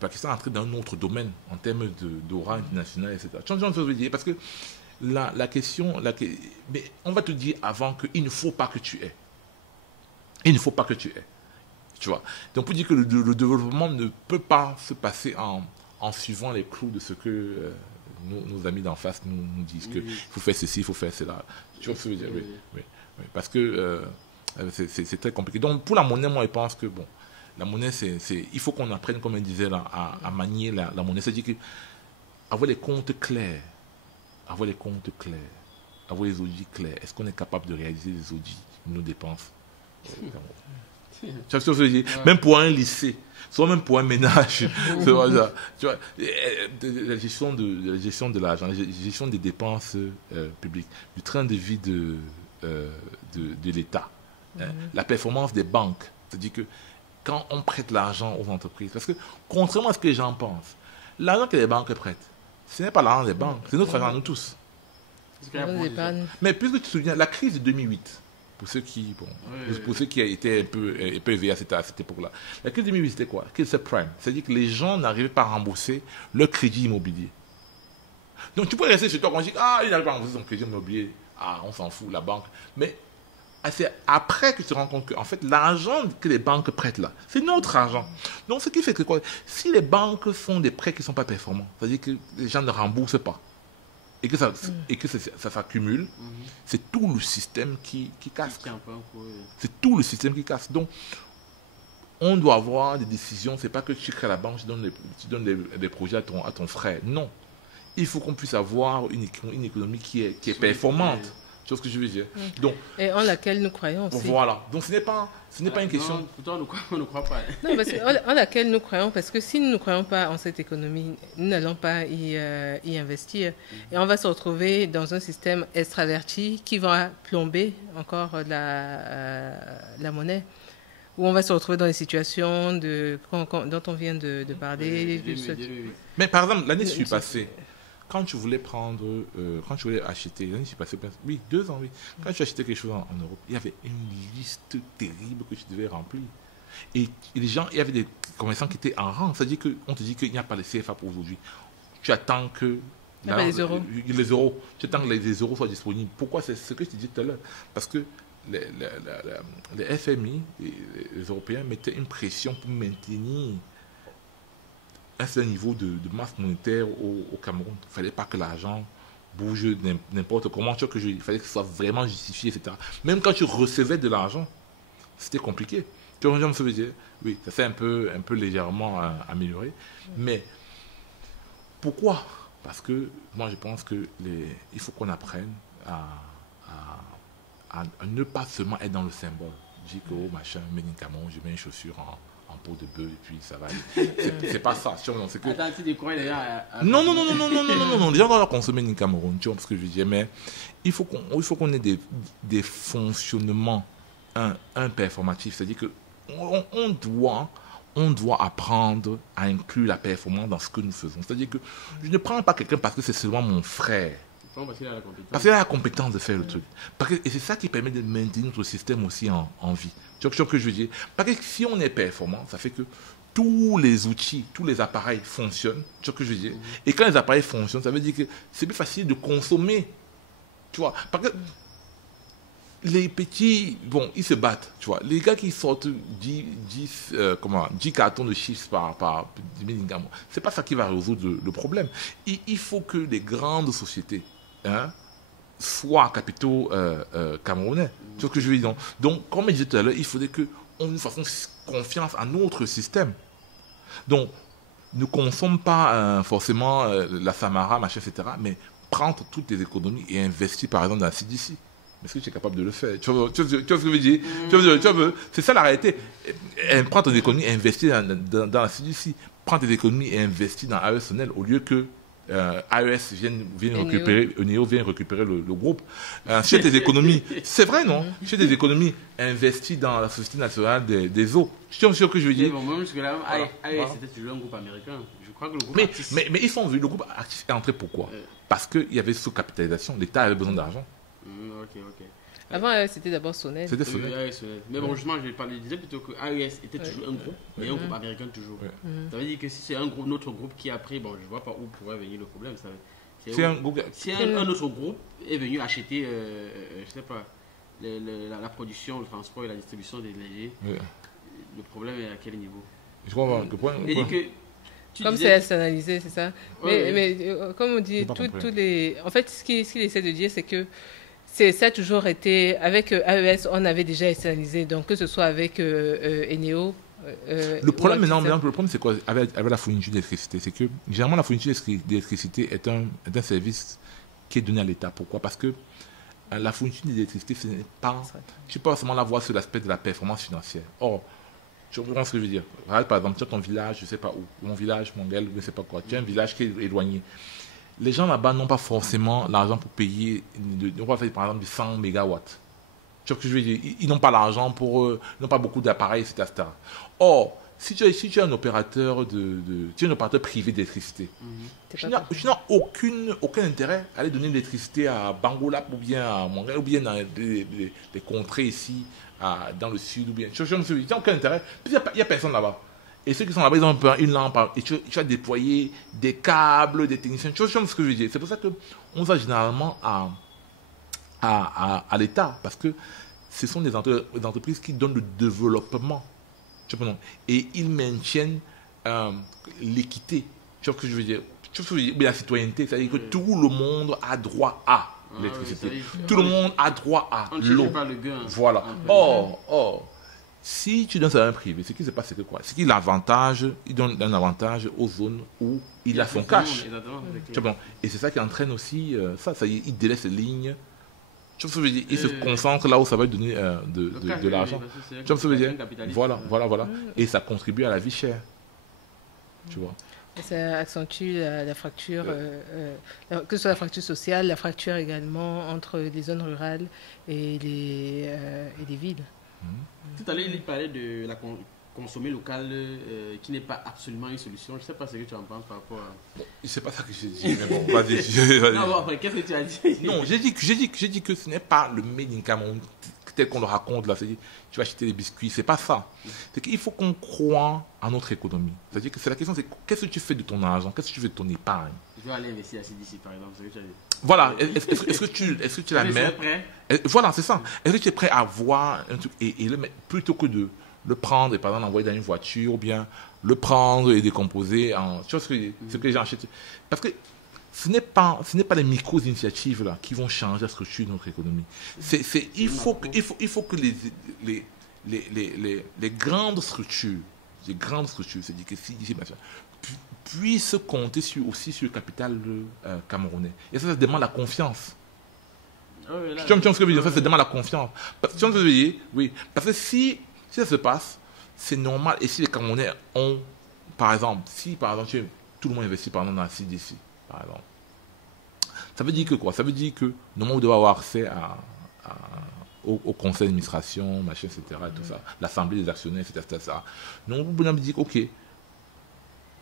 est entré dans un autre domaine en termes d'aura internationale, etc. Tu vois ce que je veux dire? Parce que la question, mais on va te dire avant qu'il ne faut pas que tu aies. Il ne faut pas que tu aies. Tu vois. Donc pour dire que le développement ne peut pas se passer en suivant les clous de ce que nos amis d'en face nous disent, qu'il faut faire ceci, il faut faire cela. Tu vois ce que je veux dire? Oui. Parce que c'est très compliqué. Donc pour la monnaie, moi je pense que bon, la monnaie, il faut qu'on apprenne, comme on disait là, à manier la monnaie. C'est-à-dire que avoir les comptes clairs, avoir les audits clairs. Est-ce qu'on est capable de réaliser les audits de nos dépenses? Tu vois ce que je veux dire? Même pour un lycée, soit même pour un ménage. Tu vois, la gestion de l'argent, la gestion des dépenses publiques, du train de vie de l'État, la performance des banques. C'est-à-dire que quand on prête l'argent aux entreprises, parce que contrairement à ce que les gens pensent, l'argent que les banques prêtent, ce n'est pas l'argent des banques, c'est notre argent, nous tous. Mais puisque tu te souviens, la crise de 2008, pour ceux qui étaient un peu éveillés à cette époque-là, la crise de 2008, c'était quoi? C'était subprime. C'est-à-dire que les gens n'arrivaient pas à rembourser leur crédit immobilier. Donc tu peux rester chez toi quand on dit il n'arrive pas à rembourser son crédit immobilier. On s'en fout, la banque. Mais c'est après que tu te rends compte que en fait, l'argent que les banques prêtent là, c'est notre argent. Donc ce qui fait que quoi? Si les banques font des prêts qui ne sont pas performants, c'est-à-dire que les gens ne remboursent pas, et que ça s'accumule, c'est tout le système qui casse. C'est tout le système qui casse. Donc, on doit avoir des décisions. C'est pas que tu crées la banque, tu donnes des projets à ton frère. Non. Il faut qu'on puisse avoir une économie qui est performante. Tu vois ce que je veux dire? Donc, et en laquelle nous croyons aussi. Voilà. Donc ce n'est pas une question. Pourtant, on ne croit pas. Non, parce en laquelle nous croyons, parce que si nous ne croyons pas en cette économie, nous n'allons pas y investir. Et on va se retrouver dans un système extraverti qui va plomber encore la monnaie. Où on va se retrouver dans des situations dont on vient de parler. Mais par exemple, l'année qui est passée, quand tu voulais acheter, l'année qui est passée, oui, 2 ans, oui. Quand tu achetais quelque chose en Europe, il y avait une liste terrible que tu devais remplir. Et les gens, il y avait des commerçants qui étaient en rang. C'est-à-dire qu'on te dit qu'il n'y a pas de CFA pour aujourd'hui. Tu attends que les euros. Tu attends que les euros soient disponibles. Pourquoi? C'est ce que je te disais tout à l'heure. Parce que les FMI, les Européens, mettaient une pression pour maintenir un certain niveau de masse monétaire au Cameroun. Il ne fallait pas que l'argent bouge n'importe comment. Il fallait que ce soit vraiment justifié, etc. Même quand tu recevais de l'argent, c'était compliqué. Tu vois, je me dire, oui, ça s'est un peu légèrement amélioré. Mais pourquoi? Parce que moi, je pense qu'il faut qu'on apprenne à ne pas seulement être dans le symbole. Je dis que, machin, made in Cameroun, je mets une chaussure en peau de bœuf et puis ça va aller. C'est pas ça. C'est que... Attends, tu décrois les gens Non. Les gens doivent consommer in Cameroun, tu vois ce que je veux dire. Mais il faut qu'on ait des fonctionnements performatifs. C'est-à-dire que on on doit apprendre à inclure la performance dans ce que nous faisons. C'est-à-dire que je ne prends pas quelqu'un parce que c'est seulement mon frère. Parce qu'il a la compétence. Parce qu'il a la compétence de faire le truc. Et c'est ça qui permet de maintenir notre système aussi en vie. Tu vois ce que je veux dire? Parce que si on est performant, ça fait que tous les outils, tous les appareils fonctionnent. Tu vois ce que je veux dire? Et quand les appareils fonctionnent, ça veut dire que c'est plus facile de consommer. Tu vois? Parce que les petits, bon, ils se battent, tu vois. Les gars qui sortent 10 cartons de chips par c'est pas ça qui va résoudre le problème. Il faut que les grandes sociétés soient capitaux camerounais. Tu vois ce que je veux dire? Donc, comme je disais tout à l'heure, il faudrait qu'on fasse confiance à notre système. Donc, ne consomme pas forcément la Samara, machin, etc., mais prendre toutes les économies et investir, par exemple, dans la CDC. Est-ce que tu es capable de le faire? Tu vois ce que je veux dire? C'est ça la réalité. Prends tes économies et investis dans la CDC. Prends tes économies et investis dans AES au lieu que AES vienne récupérer, Eneo vienne récupérer le groupe. Chez tes économies, c'est vrai, non? Chez tes économies, investis dans la Société nationale des eaux. Tu vois ce que je veux dire? Bon, même jusque-là, AES c'était toujours un groupe américain. Je crois que le groupe mais ils sont venus, le groupe Actis est entré pourquoi? Parce qu'il y avait sous-capitalisation, l'État avait besoin d'argent. Ok. Avant, c'était d'abord Sonel. C'était Sonel. Mais bon, justement, je disais plutôt que AES était toujours un groupe, mais un groupe américain toujours. Ça veut dire que si c'est un groupe, notre groupe qui a pris, bon, je ne vois pas où pourrait venir le problème. Si un autre groupe est venu acheter, je ne sais pas, la production, le transport et la distribution des l'énergie, le problème est à quel niveau? Je crois que comme c'est externalisé, c'est ça. Mais comme on dit, tous les... En fait, ce qu'il essaie de dire, c'est que ça a toujours été... Avec AES, on avait déjà externalisé. Donc, que ce soit avec Eneo... le problème maintenant, le problème, c'est quoi avec la fourniture d'électricité? C'est que, généralement, la fourniture d'électricité est un service qui est donné à l'État. Pourquoi? Parce que la fourniture d'électricité, ce n'est pas... Tu peux pas seulement la voir sur l'aspect de la performance financière. Or, tu comprends ce que je veux dire? Par exemple, tu as ton village, je ne sais pas où, mon village, mon gars, je ne sais pas quoi. Tu as un village qui est éloigné. Les gens là-bas n'ont pas forcément l'argent pour payer, on va faire par exemple 100 mégawatts. Tu vois ce que je veux dire? Ils n'ont pas l'argent ils n'ont pas beaucoup d'appareils, etc. Or, si tu es un opérateur tu es un opérateur privé d'électricité, tu n'as aucun intérêt à aller donner de l'électricité à Bangolap ou bien à Montréal ou bien dans les contrées ici, dans le sud ou bien. Tu n'as aucun intérêt. Puis il n'y a personne là-bas. Et ceux qui sont là-bas, ils ont une lampe et tu vas déployer des câbles, des techniciens. Tu vois ce que je veux dire? C'est pour ça qu'on va généralement à l'État parce que ce sont des entreprises qui donnent le développement. Et ils maintiennent l'équité. Tu vois ce que je veux dire? Tu vois ce que je veux dire? Mais la citoyenneté, c'est-à-dire que tout le monde a droit à l'électricité. Tout le monde a droit à l'eau. Voilà. Or, si tu donnes ça à un privé, ce qui se passe, c'est que quoi? C'est qu'il donne un avantage aux zones où il a son cash. Et c'est ça qui entraîne aussi ça. Il délaisse les lignes. Tu vois ce que je veux dire? Il se concentre là où ça va lui donner de l'argent. Tu vois ce que je veux dire? Voilà. Et ça contribue à la vie chère. Tu vois? Et ça accentue la fracture, que ce soit la fracture sociale, la fracture également entre les zones rurales et les villes. Tout à l'heure, il parlait de la consommer local qui n'est pas absolument une solution. Je ne sais pas ce que tu en penses par rapport à... C'est pas ça que j'ai dit, mais bon, vas-y. Non, bon, après, qu'est-ce que tu as dit? Non, j'ai dit que ce n'est pas le made in Cameroun tel qu'on le raconte là. C'est-à-dire, tu vas acheter des biscuits, c'est pas ça. C'est qu'il faut qu'on croie à notre économie. C'est-à-dire que la question, c'est qu'est-ce que tu fais de ton argent? Qu'est-ce que tu fais de ton épargne? Je vais aller investir à CDC, par exemple, c'est ce que tu as dit. Voilà, est-ce que tu la mets? Voilà, c'est ça. Est-ce que tu es prêt à voir un truc et le mettre plutôt que de le prendre et par exemple l'envoyer dans une voiture ou bien le prendre et décomposer en... Tu vois ce que les gens achètent? Parce que ce n'est pas les micro-initiatives là qui vont changer la structure de notre économie. Il faut que les grandes structures, c'est-à-dire que si puissent compter aussi sur le capital camerounais. Et ça demande la confiance. Tu vois ce que je veux dire? Ça demande la confiance. Tu vois ce que je veux dire? Oui. Parce que si ça se passe, c'est normal. Et si les Camerounais ont, par exemple, tout le monde investit par exemple dans la CDC, par exemple, ça veut dire que quoi? Ça veut dire que normalement, vous devez avoir accès au conseil d'administration, machin, etc. Et tout ça, l'assemblée des actionnaires, etc. Donc, vous pouvez me dire, ok,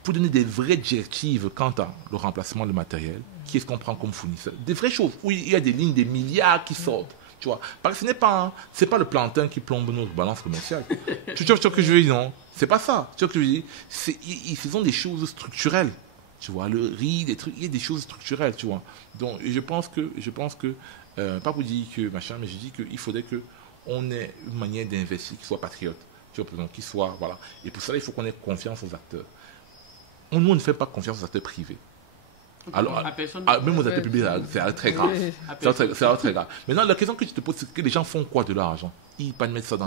pour donner des vraies directives quant à le remplacement du matériel, qui est-ce qu'on prend comme fournisseur? Des vraies choses, où il y a des lignes, des milliards qui sortent. Tu vois, parce que c'est pas le plantain qui plombe notre balance commerciale. Tu vois ce que je veux dire, non? C'est pas ça. Tu vois ce que je veux dire? Ce sont des choses structurelles. Tu vois, le riz, des trucs, il y a des choses structurelles, tu vois. Donc, je pense que, pas pour dire que machin, mais je dis qu'il faudrait que on ait une manière d'investir qui soit patriote, tu vois, donc qui soit, voilà. Et pour cela, il faut qu'on ait confiance aux acteurs. Nous, on ne fait pas confiance aux acteurs privés. Alors, même aux acteurs publics, c'est très grave. C'est très grave. Maintenant, la question que je te pose, c'est que les gens font quoi de leur argent? Ils mettent ça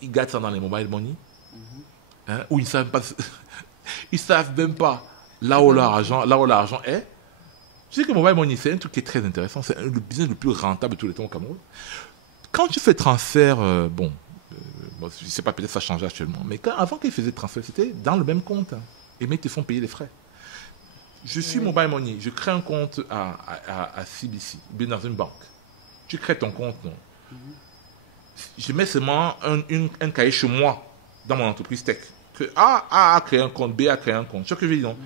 ils gardent ça dans les mobile money, hein, ou ils savent pas, ils savent même pas là où l'argent est. Tu sais que mobile money, c'est un truc qui est très intéressant. C'est le business le plus rentable de tous les temps au Cameroun. Quand tu fais transfert, je ne sais pas, peut-être ça change actuellement, mais avant qu'ils faisaient transfert, c'était dans le même compte, hein, et mais ils te font payer les frais. Je suis mobile money, je crée un compte à CBC, bien dans une banque. Tu crées ton compte, non? Je mets seulement un cahier chez moi, dans mon entreprise tech. Que A a créé un compte, B a créé un compte. Tu vois ce que je veux dire, non?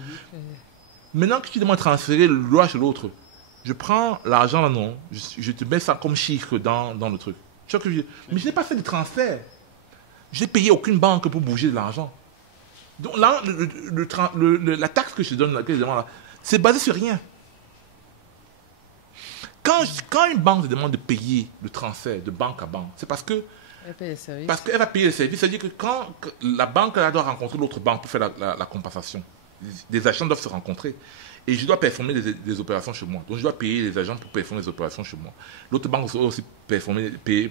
Maintenant que tu demandes de transférer l'un chez l'autre, je prends l'argent là, non, je te mets ça comme chiffre dans le truc. Tu vois ce que je veux dire? Mais je n'ai pas fait de transfert. Je n'ai payé aucune banque pour bouger de l'argent. Donc là, la taxe que je te donne, là, c'est basé sur rien. Quand une banque te demande de payer le transfert de banque à banque, c'est parce qu'elle va payer les services. C'est-à-dire que quand la banque doit rencontrer l'autre banque pour faire la compensation, des agents doivent se rencontrer. Et je dois performer des opérations chez moi. Donc je dois payer les agents pour performer les opérations chez moi. L'autre banque doit aussi performer des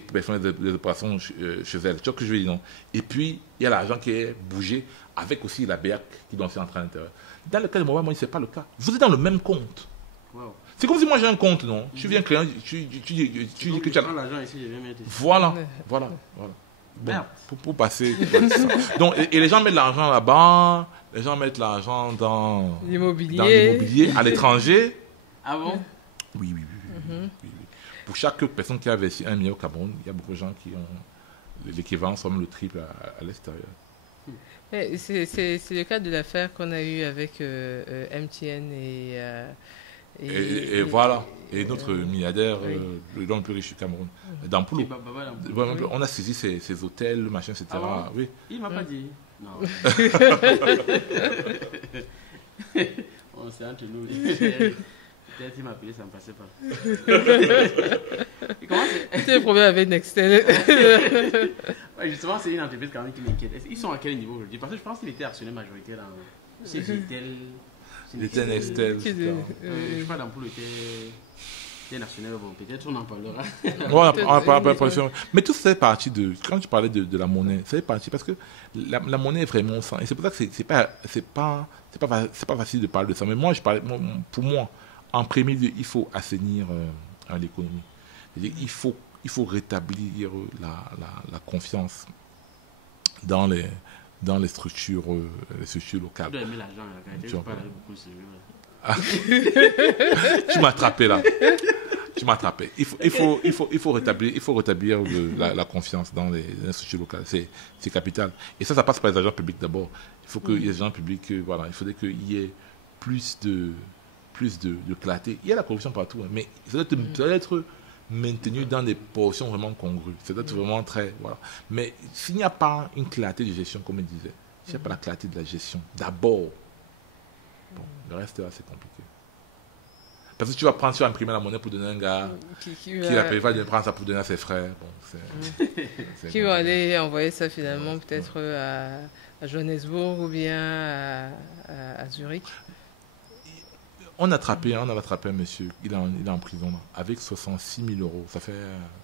opérations chez elle. Tu vois ce que je veux dire, non? Et puis, il y a l'argent qui est bougé avec aussi la BEAC qui doit entrer à l'intérieur. Dans le cas de mobile money, ce n'est pas le cas. Vous êtes dans le même compte. Wow. C'est comme si moi j'ai un compte, non? Tu viens client, tu dis que tu as l'argent ici, je vais mettre ici. Voilà. Bon, pour passer. Donc, et les gens mettent l'argent là-bas, les gens mettent l'argent dans l'immobilier à l'étranger. Ah bon? Oui. Pour chaque personne qui a investi 1 million au Cameroun, il y a beaucoup de gens qui ont l'équivalent, soit même le triple à l'extérieur. C'est le cas de l'affaire qu'on a eue avec MTN et voilà. Et notre milliardaire, l'homme le plus riche du Cameroun, Dampoulou. On a saisi ses hôtels, machin, etc. Ah bon? Oui. Il m'a pas dit. Non. C'est entre nous. Peut-être il m'a appelé, ça ne passait pas. C'est le problème avec Nextel. Justement, c'est une entreprise quand même qui m'inquiète. Ils sont à quel niveau aujourd'hui? Parce que je pense qu'il était actionnaire majoritaire dans. C'est Vitel. Il était Nextel. Je crois d'Ampoule était national. Bon, peut-être on en parlera. Mais tout ça fait partie de. Quand tu parlais de la monnaie, ça fait partie parce que la monnaie est vraiment ça. Et c'est pour ça que c'est pas facile de parler de ça. Mais moi, pour moi, en premier lieu, il faut assainir l'économie. Il faut rétablir la confiance dans les structures locales. Tu dois aimer l'argent, Tu m'as attrapé là. Il faut rétablir la confiance dans les structures locales. C'est capital. Et ça passe par les agents publics d'abord. Il faut que les agents publics, il faudrait qu'il y ait plus de clarté. Il y a la corruption partout, hein, mais ça doit être maintenu dans des portions vraiment congrues. Ça doit être vraiment très... Voilà. Mais s'il n'y a pas une clarté de gestion, comme il disait, s'il n'y a pas la clarté de la gestion, d'abord, le reste, là, c'est compliqué. Parce que tu vas imprimer la monnaie pour donner à un gars qui va prendre ça pour donner à ses frères. Bon, qui va aller envoyer ça finalement peut-être à Johannesburg ou bien à Zurich. On a attrapé un monsieur, il est en prison là, avec 66 000 euros. Ça fait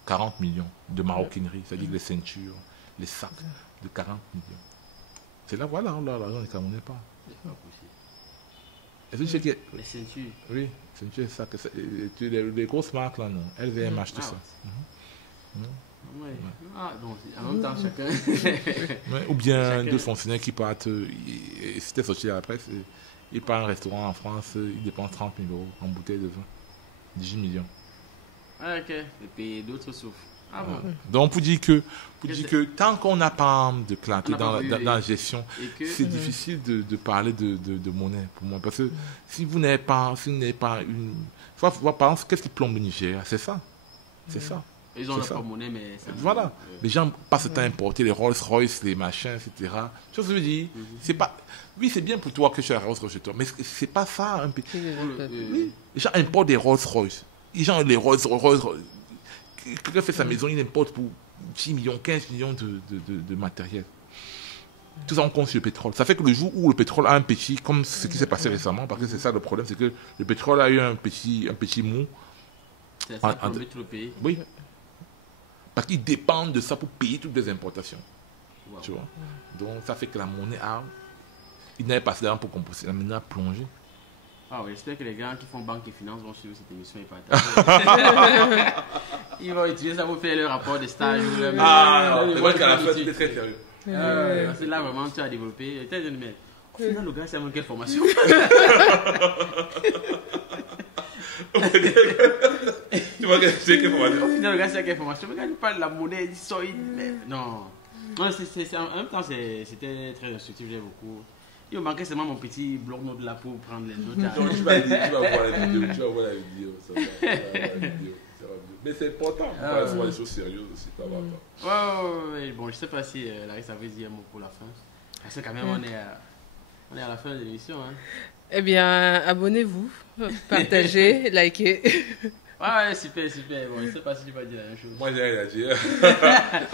40 millions de maroquinerie, c'est-à-dire les ceintures, les sacs de 40 millions. C'est là, voilà, l'argent ne Camerounais pas. C'est pas possible. Est-ce que tu sais que... Les ceintures. Oui, ceintures, ça, les grosses marques là, non. LVMH, tout ça. Donc, en même temps, chacun. Ou bien deux fonctionnaires qui partent, c'était sorti à la presse. Il part à un restaurant en France, il dépense 30 000 euros en bouteille de vin. 18 millions. Ah, ok. Et puis d'autres souffrent. Ah bon. Donc, pour dire que tant qu'on n'a pas de clarté On n'a pas dans vu, la gestion, et que- c'est difficile de parler de monnaie pour moi. Parce que si vous n'avez pas une... Par exemple, qu'est-ce qui plombe le Niger? C'est ça. C'est ça. Ils ont C'est leur ça. propre monnaie, mais... ça- Voilà. Les gens passent le temps à importer les Rolls-Royce, les machins, etc. Tu vois ce que je veux dire? C'est pas... Oui, c'est bien pour toi que tu as un Rolls-Royce chez toi, mais c'est pas ça un peu. Oui. Les gens importent des Rolls-Royce. Les gens, les Rolls-Royce... Quelqu'un fait sa maison, il importe pour 10 millions, 15 millions de matériel. Tout ça, on compte sur le pétrole. Ça fait que le jour où le pétrole a un petit, comme ce qui s'est passé récemment, parce que c'est ça le problème, c'est que le pétrole a eu un petit mot. C'est ça pour mettre le pays. Oui. Parce qu'ils dépendent de ça pour payer toutes les importations. Wow. Tu vois. Donc, ça fait que la monnaie a... Il n'avait pas d'argent pour composer. La monnaie a plongé. Ah oui, j'espère que les gars qui font banque et finance vont suivre cette émission et partager. Ils vont utiliser ça pour faire leur rapport de stage. C'est vrai qu'à la fin, c'était très sérieux. Parce que là, vraiment, tu as développé. Mais au final, le gars, c'est quelle formation? Tu vois que c'est quelle formation? Au final, le gars, c'est quelle formation? Mais quand il parle de la monnaie, il sort, non. Non, en même temps, c'était très instructif, j'ai beaucoup. Il me manquait seulement mon petit bloc-notes de là pour prendre les notes. Donc, tu vas voir la vidéo. Tu vas voir la vidéo. Ça va mieux. Mais c'est important. On va voir les choses sérieuses aussi. Ça va pas. Ouais. Bon, je sais pas si Larissa avait dit un mot pour la fin. Parce que quand même, on est à la fin de l'émission. Hein. Eh bien, abonnez-vous, partagez, likez. Ouais, super. Bon, je sais pas si tu vas dire la même chose. Moi, j'ai rien à dire.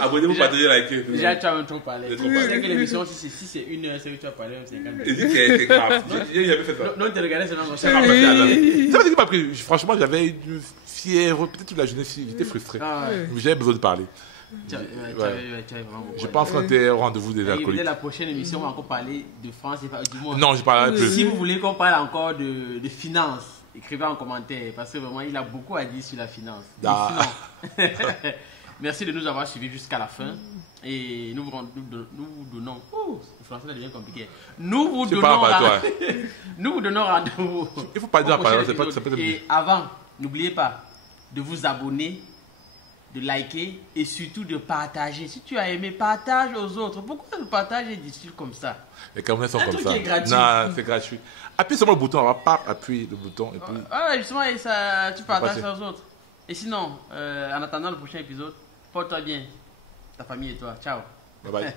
Abonnez-vous, partagez, likez. Déjà, tu as un trop parlé. J'ai Tu trop parlé. sais que l'émission, si c'est 1 heure, c'est que tu as parlé, c'est 50 Et minutes. dis que c'est grave. J'ai jamais fait ça. Non, tu regardais seulement comme C'est ça. pas passé à la vie. Ça veut dire que après, franchement, j'avais une fièvre, peut-être toute la journée, j'étais frustré. Ah ouais. Mais j'avais besoin de parler. Tu avais vraiment beaucoup Je à pense dire. qu'on était au rendez-vous des Et peut-être alcooliques. la prochaine émission, on va encore parler de France et du monde. Non, je parlerai plus. Si vous voulez qu'on parle encore de finances, écrivez en commentaire parce que vraiment il a beaucoup à dire sur la finance. Ah. Et sinon, merci de nous avoir suivis jusqu'à la fin et nous vous donnons. Oh, le français ça devient compliqué. Nous vous C'est donnons. pas grave, toi. Nous vous donnons rendez-vous. Il faut pas dire au la parole, prochain c'est pas- épisode. ça peut être Et avant, n'oubliez pas de vous abonner, de liker et surtout de partager. Si tu as aimé, partage aux autres. Pourquoi le partage est difficile comme ça? Les Camerounais sont Un comme truc ça. qui est gratuit. Non, c'est gratuit. Appuie sur le bouton, on va pas appuyer le bouton et puis. Ah, justement, et ça, tu partages passer. ça aux autres. Et sinon, en attendant le prochain épisode, porte-toi bien, ta famille et toi. Ciao. Bye bye.